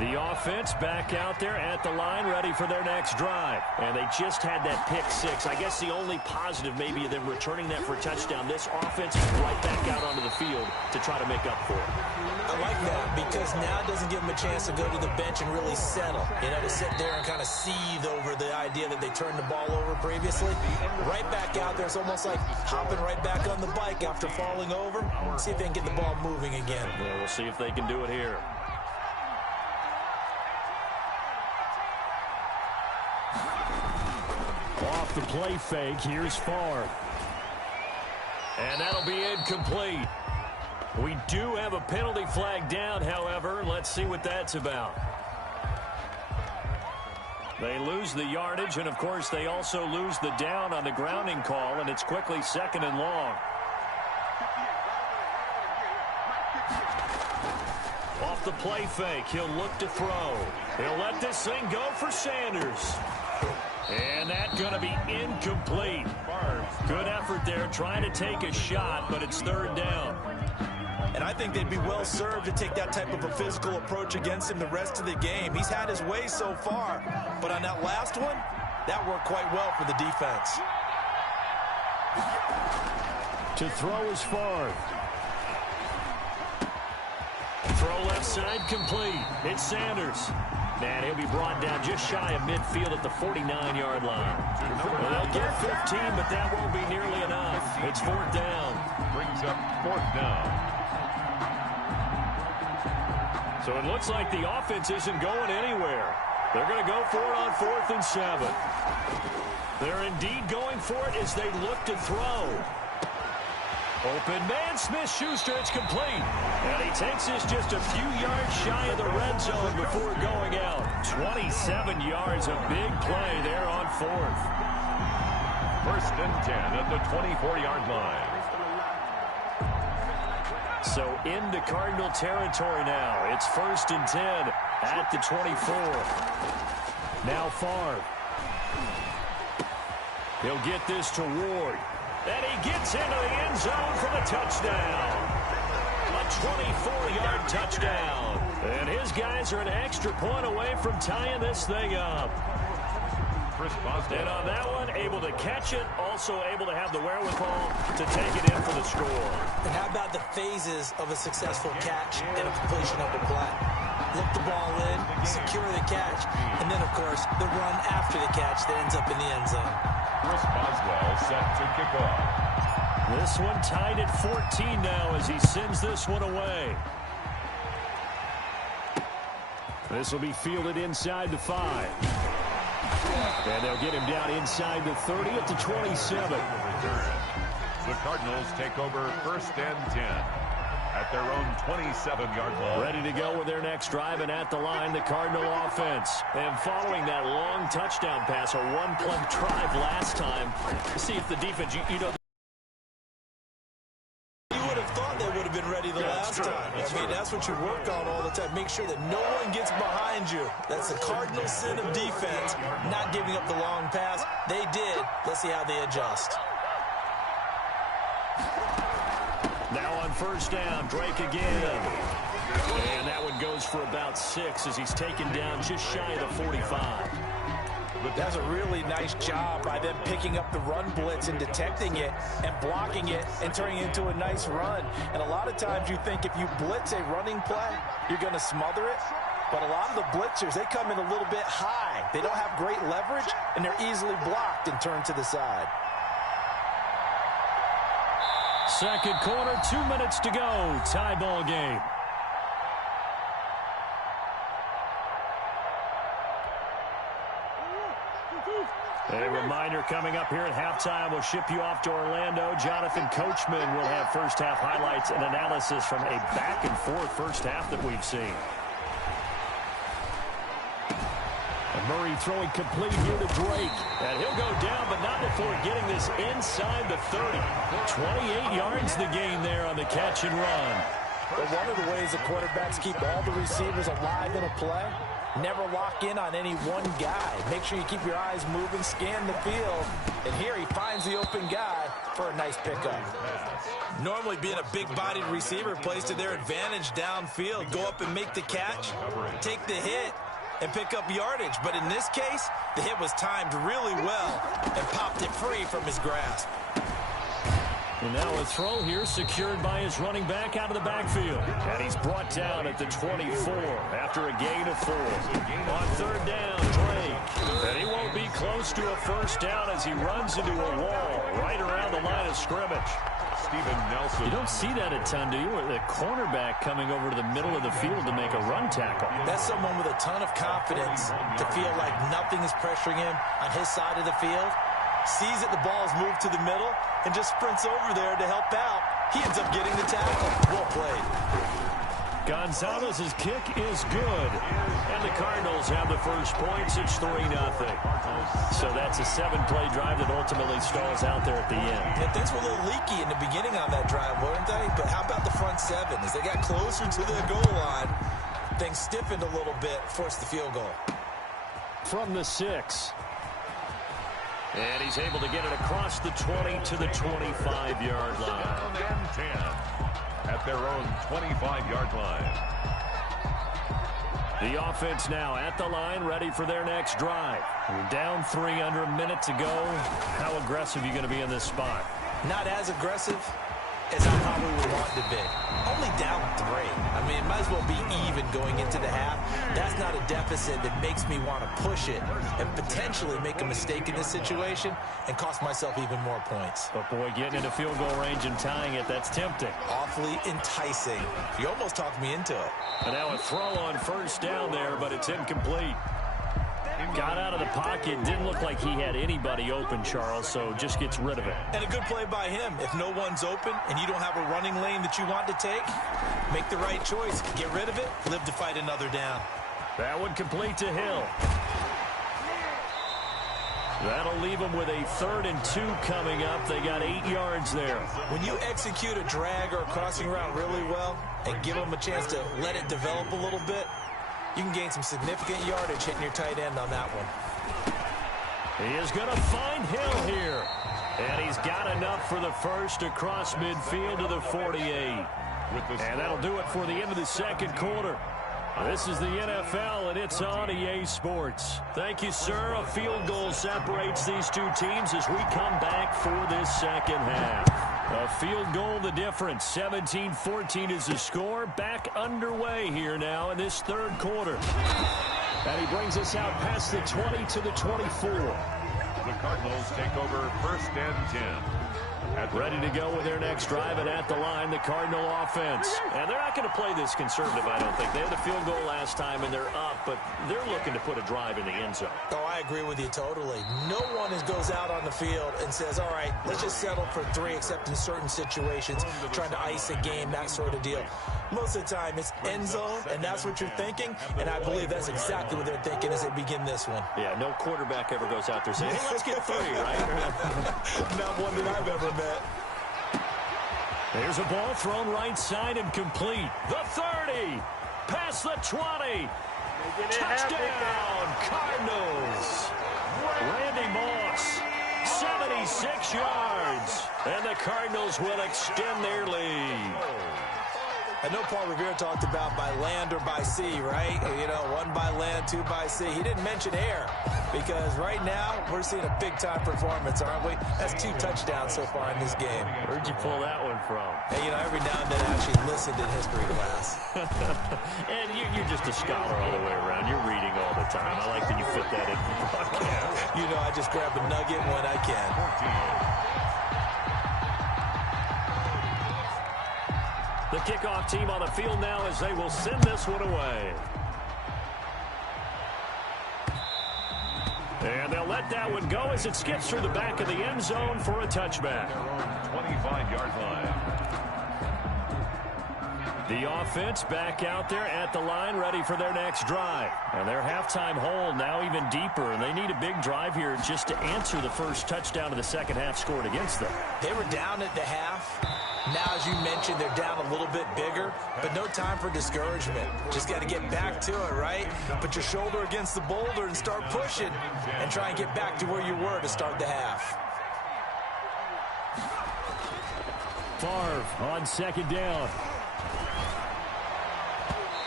The offense back out there at the line, ready for their next drive. And they just had that pick six. I guess the only positive maybe of them returning that for a touchdown. This offense is right back out onto the field to try to make up for it. I like that because now it doesn't give them a chance to go to the bench and really settle. You know, to sit there and kind of seethe over the idea that they turned the ball over previously. Right back out there. It's almost like hopping right back on the bike after falling over. See if they can get the ball moving again. Yeah, we'll see if they can do it here. Off the play fake, here's Favre. And that'll be incomplete. We do have a penalty flag down, however. Let's see what that's about. They lose the yardage, and of course they also lose the down on the grounding call, and it's quickly 2nd and long. Off the play fake, he'll look to throw. He'll let this thing go for Sanders. And that's going to be incomplete. Good effort there, trying to take a shot, but it's 3rd down. And I think they'd be well served to take that type of a physical approach against him the rest of the game. He's had his way so far, but on that last one, that worked quite well for the defense. To throw is Favre. Throw left side complete. It's Sanders. And he'll be brought down just shy of midfield at the 49-yard line. Well, they'll get 15, but that won't be nearly enough. It's 4th down. Brings up 4th down. So it looks like the offense isn't going anywhere. They're going to go for it on 4th and 7. They're indeed going for it as they look to throw. Open man, Smith-Schuster, it's complete. And he takes this just a few yards shy of the red zone before going out. 27 yards, a big play there on 4th. 1st and 10 at the 24-yard line. So into Cardinal territory now. It's 1st and 10 at the 24. Now Favre. He'll get this to Ward. And he gets into the end zone for the touchdown. A 24-yard touchdown. And his guys are an extra point away from tying this thing up. And on that one, able to catch it, also able to have the wherewithal to take it in for the score. And how about the phases of a successful catch and a completion of a play? Look the ball in, secure the catch, and then, of course, the run after the catch that ends up in the end zone. Chris Boswell set to kick off. This one tied at 14 now as he sends this one away. This will be fielded inside the 5. And they'll get him down inside the 30 at the 27. The Cardinals take over 1st and 10 at their own 27-yard line. Ready to go with their next drive, and at the line, the Cardinal offense. And following that long touchdown pass, a one-play drive last time, see if the defense, you know. You would have thought they would have been ready the last time. I mean, that's what you work on all the time. Make sure that no one gets behind you. That's the cardinal sin of defense, not giving up the long pass. They did. Let's see how they adjust. Now on 1st down, Drake again. And that one goes for about 6 as he's taken down just shy of the 45. But that's a really nice job by them picking up the run blitz and detecting it and blocking it and turning it into a nice run. And a lot of times you think if you blitz a running play, you're going to smother it. But a lot of the blitzers, they come in a little bit high. They don't have great leverage, and they're easily blocked and turned to the side. Second quarter, 2 minutes to go. Tie ball game. A reminder coming up here at halftime. We'll ship you off to Orlando. Jonathan Coachman will have first-half highlights and analysis from a back-and-forth first half that we've seen. And Murray throwing complete here to Drake. And he'll go down, but not before getting this inside the 30. 28 yards the gain there on the catch and run. But one of the ways the quarterbacks keep all the receivers alive in a play, never lock in on any one guy. Make sure you keep your eyes moving, scan the field. And here he finds the open guy for a nice pickup. Normally being a big-bodied receiver plays to their advantage downfield. Go up and make the catch, take the hit, and pick up yardage. But in this case, the hit was timed really well and popped it free from his grasp. And now a throw here secured by his running back out of the backfield. And he's brought down at the 24 after a gain of 4. On third down, Drake. And he won't be close to a first down as he runs into a wall right around the line of scrimmage. Steven Nelson. You don't see that a ton, do you? The cornerback coming over to the middle of the field to make a run tackle. That's someone with a ton of confidence to feel like nothing is pressuring him on his side of the field. Sees that the ball's moved to the middle and just sprints over there to help out. He ends up getting the tackle. Well played. Gonzalez's kick is good. And the Cardinals have the first points. It's 3-0. So that's a 7-play drive that ultimately stalls out there at the end. Yeah, things were a little leaky in the beginning on that drive, weren't they? But how about the front 7? As they got closer to the goal line, things stiffened a little bit, forced the field goal. From the 6. And he's able to get it across the 20 to the 25-yard line. Down and 10 at their own 25-yard line. The offense now at the line, ready for their next drive. We're down 3 under a minute to go. How aggressive are you going to be in this spot? Not as aggressive as I probably would want to be. Only down 3. I mean, it might as well be even going into the half. That's not a deficit that makes me want to push it and potentially make a mistake in this situation and cost myself even more points. But, boy, getting into field goal range and tying it, that's tempting. Awfully enticing. You almost talked me into it. And now a throw on first down there, but it's incomplete. Got out of the pocket. Didn't look like he had anybody open, Charles, so just gets rid of it. And a good play by him. If no one's open and you don't have a running lane that you want to take, make the right choice. Get rid of it. Live to fight another down. That one complete to Hill. That'll leave them with a 3rd and 2 coming up. They got 8 yards there. When you execute a drag or a crossing route really well and give them a chance to let it develop a little bit, you can gain some significant yardage hitting your tight end on that one. He is going to find Hill here. And he's got enough for the first across midfield to the 48. And that'll do it for the end of the second quarter. This is the NFL, and it's on EA Sports. Thank you, sir. A field goal separates these two teams as we come back for this second half. A field goal the difference. 17-14 is the score. Back underway here now in this third quarter. And he brings us out past the 20 to the 24. The Cardinals take over 1st and 10. Ready to go with their next drive, and at the line, the Cardinal offense. And they're not going to play this conservative, I don't think. They had the field goal last time, and they're up, but they're looking to put a drive in the end zone. Oh, I agree with you totally. No one goes out on the field and says, all right, let's just settle for 3, except in certain situations, trying to ice a game, that sort of deal. Most of the time, it's end zone, and that's what you're thinking, and I believe that's exactly what they're thinking as they begin this one. Yeah, no quarterback ever goes out there saying, hey, let's get 3, right? Not one that I've ever met. There's a ball thrown right side and complete. The 30, past the 20. Touchdown, Cardinals. Randy Moss, 76 yards. And the Cardinals will extend their lead. I know Paul Revere talked about by land or by sea, right? You know, 1 by land, 2 by sea. He didn't mention air because right now we're seeing a big-time performance, aren't we? That's 2 touchdowns so far in this game. Where'd you pull that one from? Hey, you know, every now and then I actually listened in history class. And you're just a scholar all the way around. You're reading all the time. I like that you fit that in the broadcast. You know, I just grab a nugget when I can. 14. The kickoff team on the field now as they will send this one away. And they'll let that one go as it skips through the back of the end zone for a touchback. Their own 25-yard line. The offense back out there at the line, ready for their next drive. And their halftime hole now even deeper, and they need a big drive here just to answer the first touchdown of the second half scored against them. They were down at the half. Now, as you mentioned, they're down a little bit bigger, but no time for discouragement. Just got to get back to it, right? Put your shoulder against the boulder and start pushing and try and get back to where you were to start the half. Favre on second down.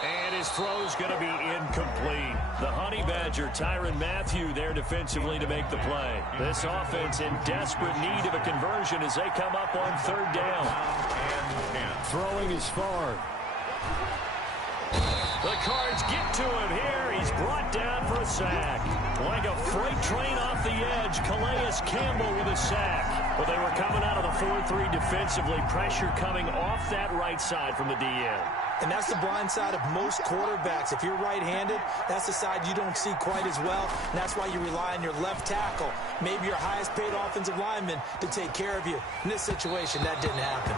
And his throw's going to be incomplete. The Honey Badger, Tyrann Mathieu, there defensively to make the play. This offense in desperate need of a conversion as they come up on third down. Throwing is Favre. The Cards get to him here. He's brought down for a sack. Like a freight train off the edge, Calais Campbell with a sack. But they were coming out of the 4-3 defensively. Pressure coming off that right side from the DN. And that's the blind side of most quarterbacks. If you're right-handed, that's the side you don't see quite as well. And that's why you rely on your left tackle, maybe your highest-paid offensive lineman, to take care of you. In this situation, that didn't happen.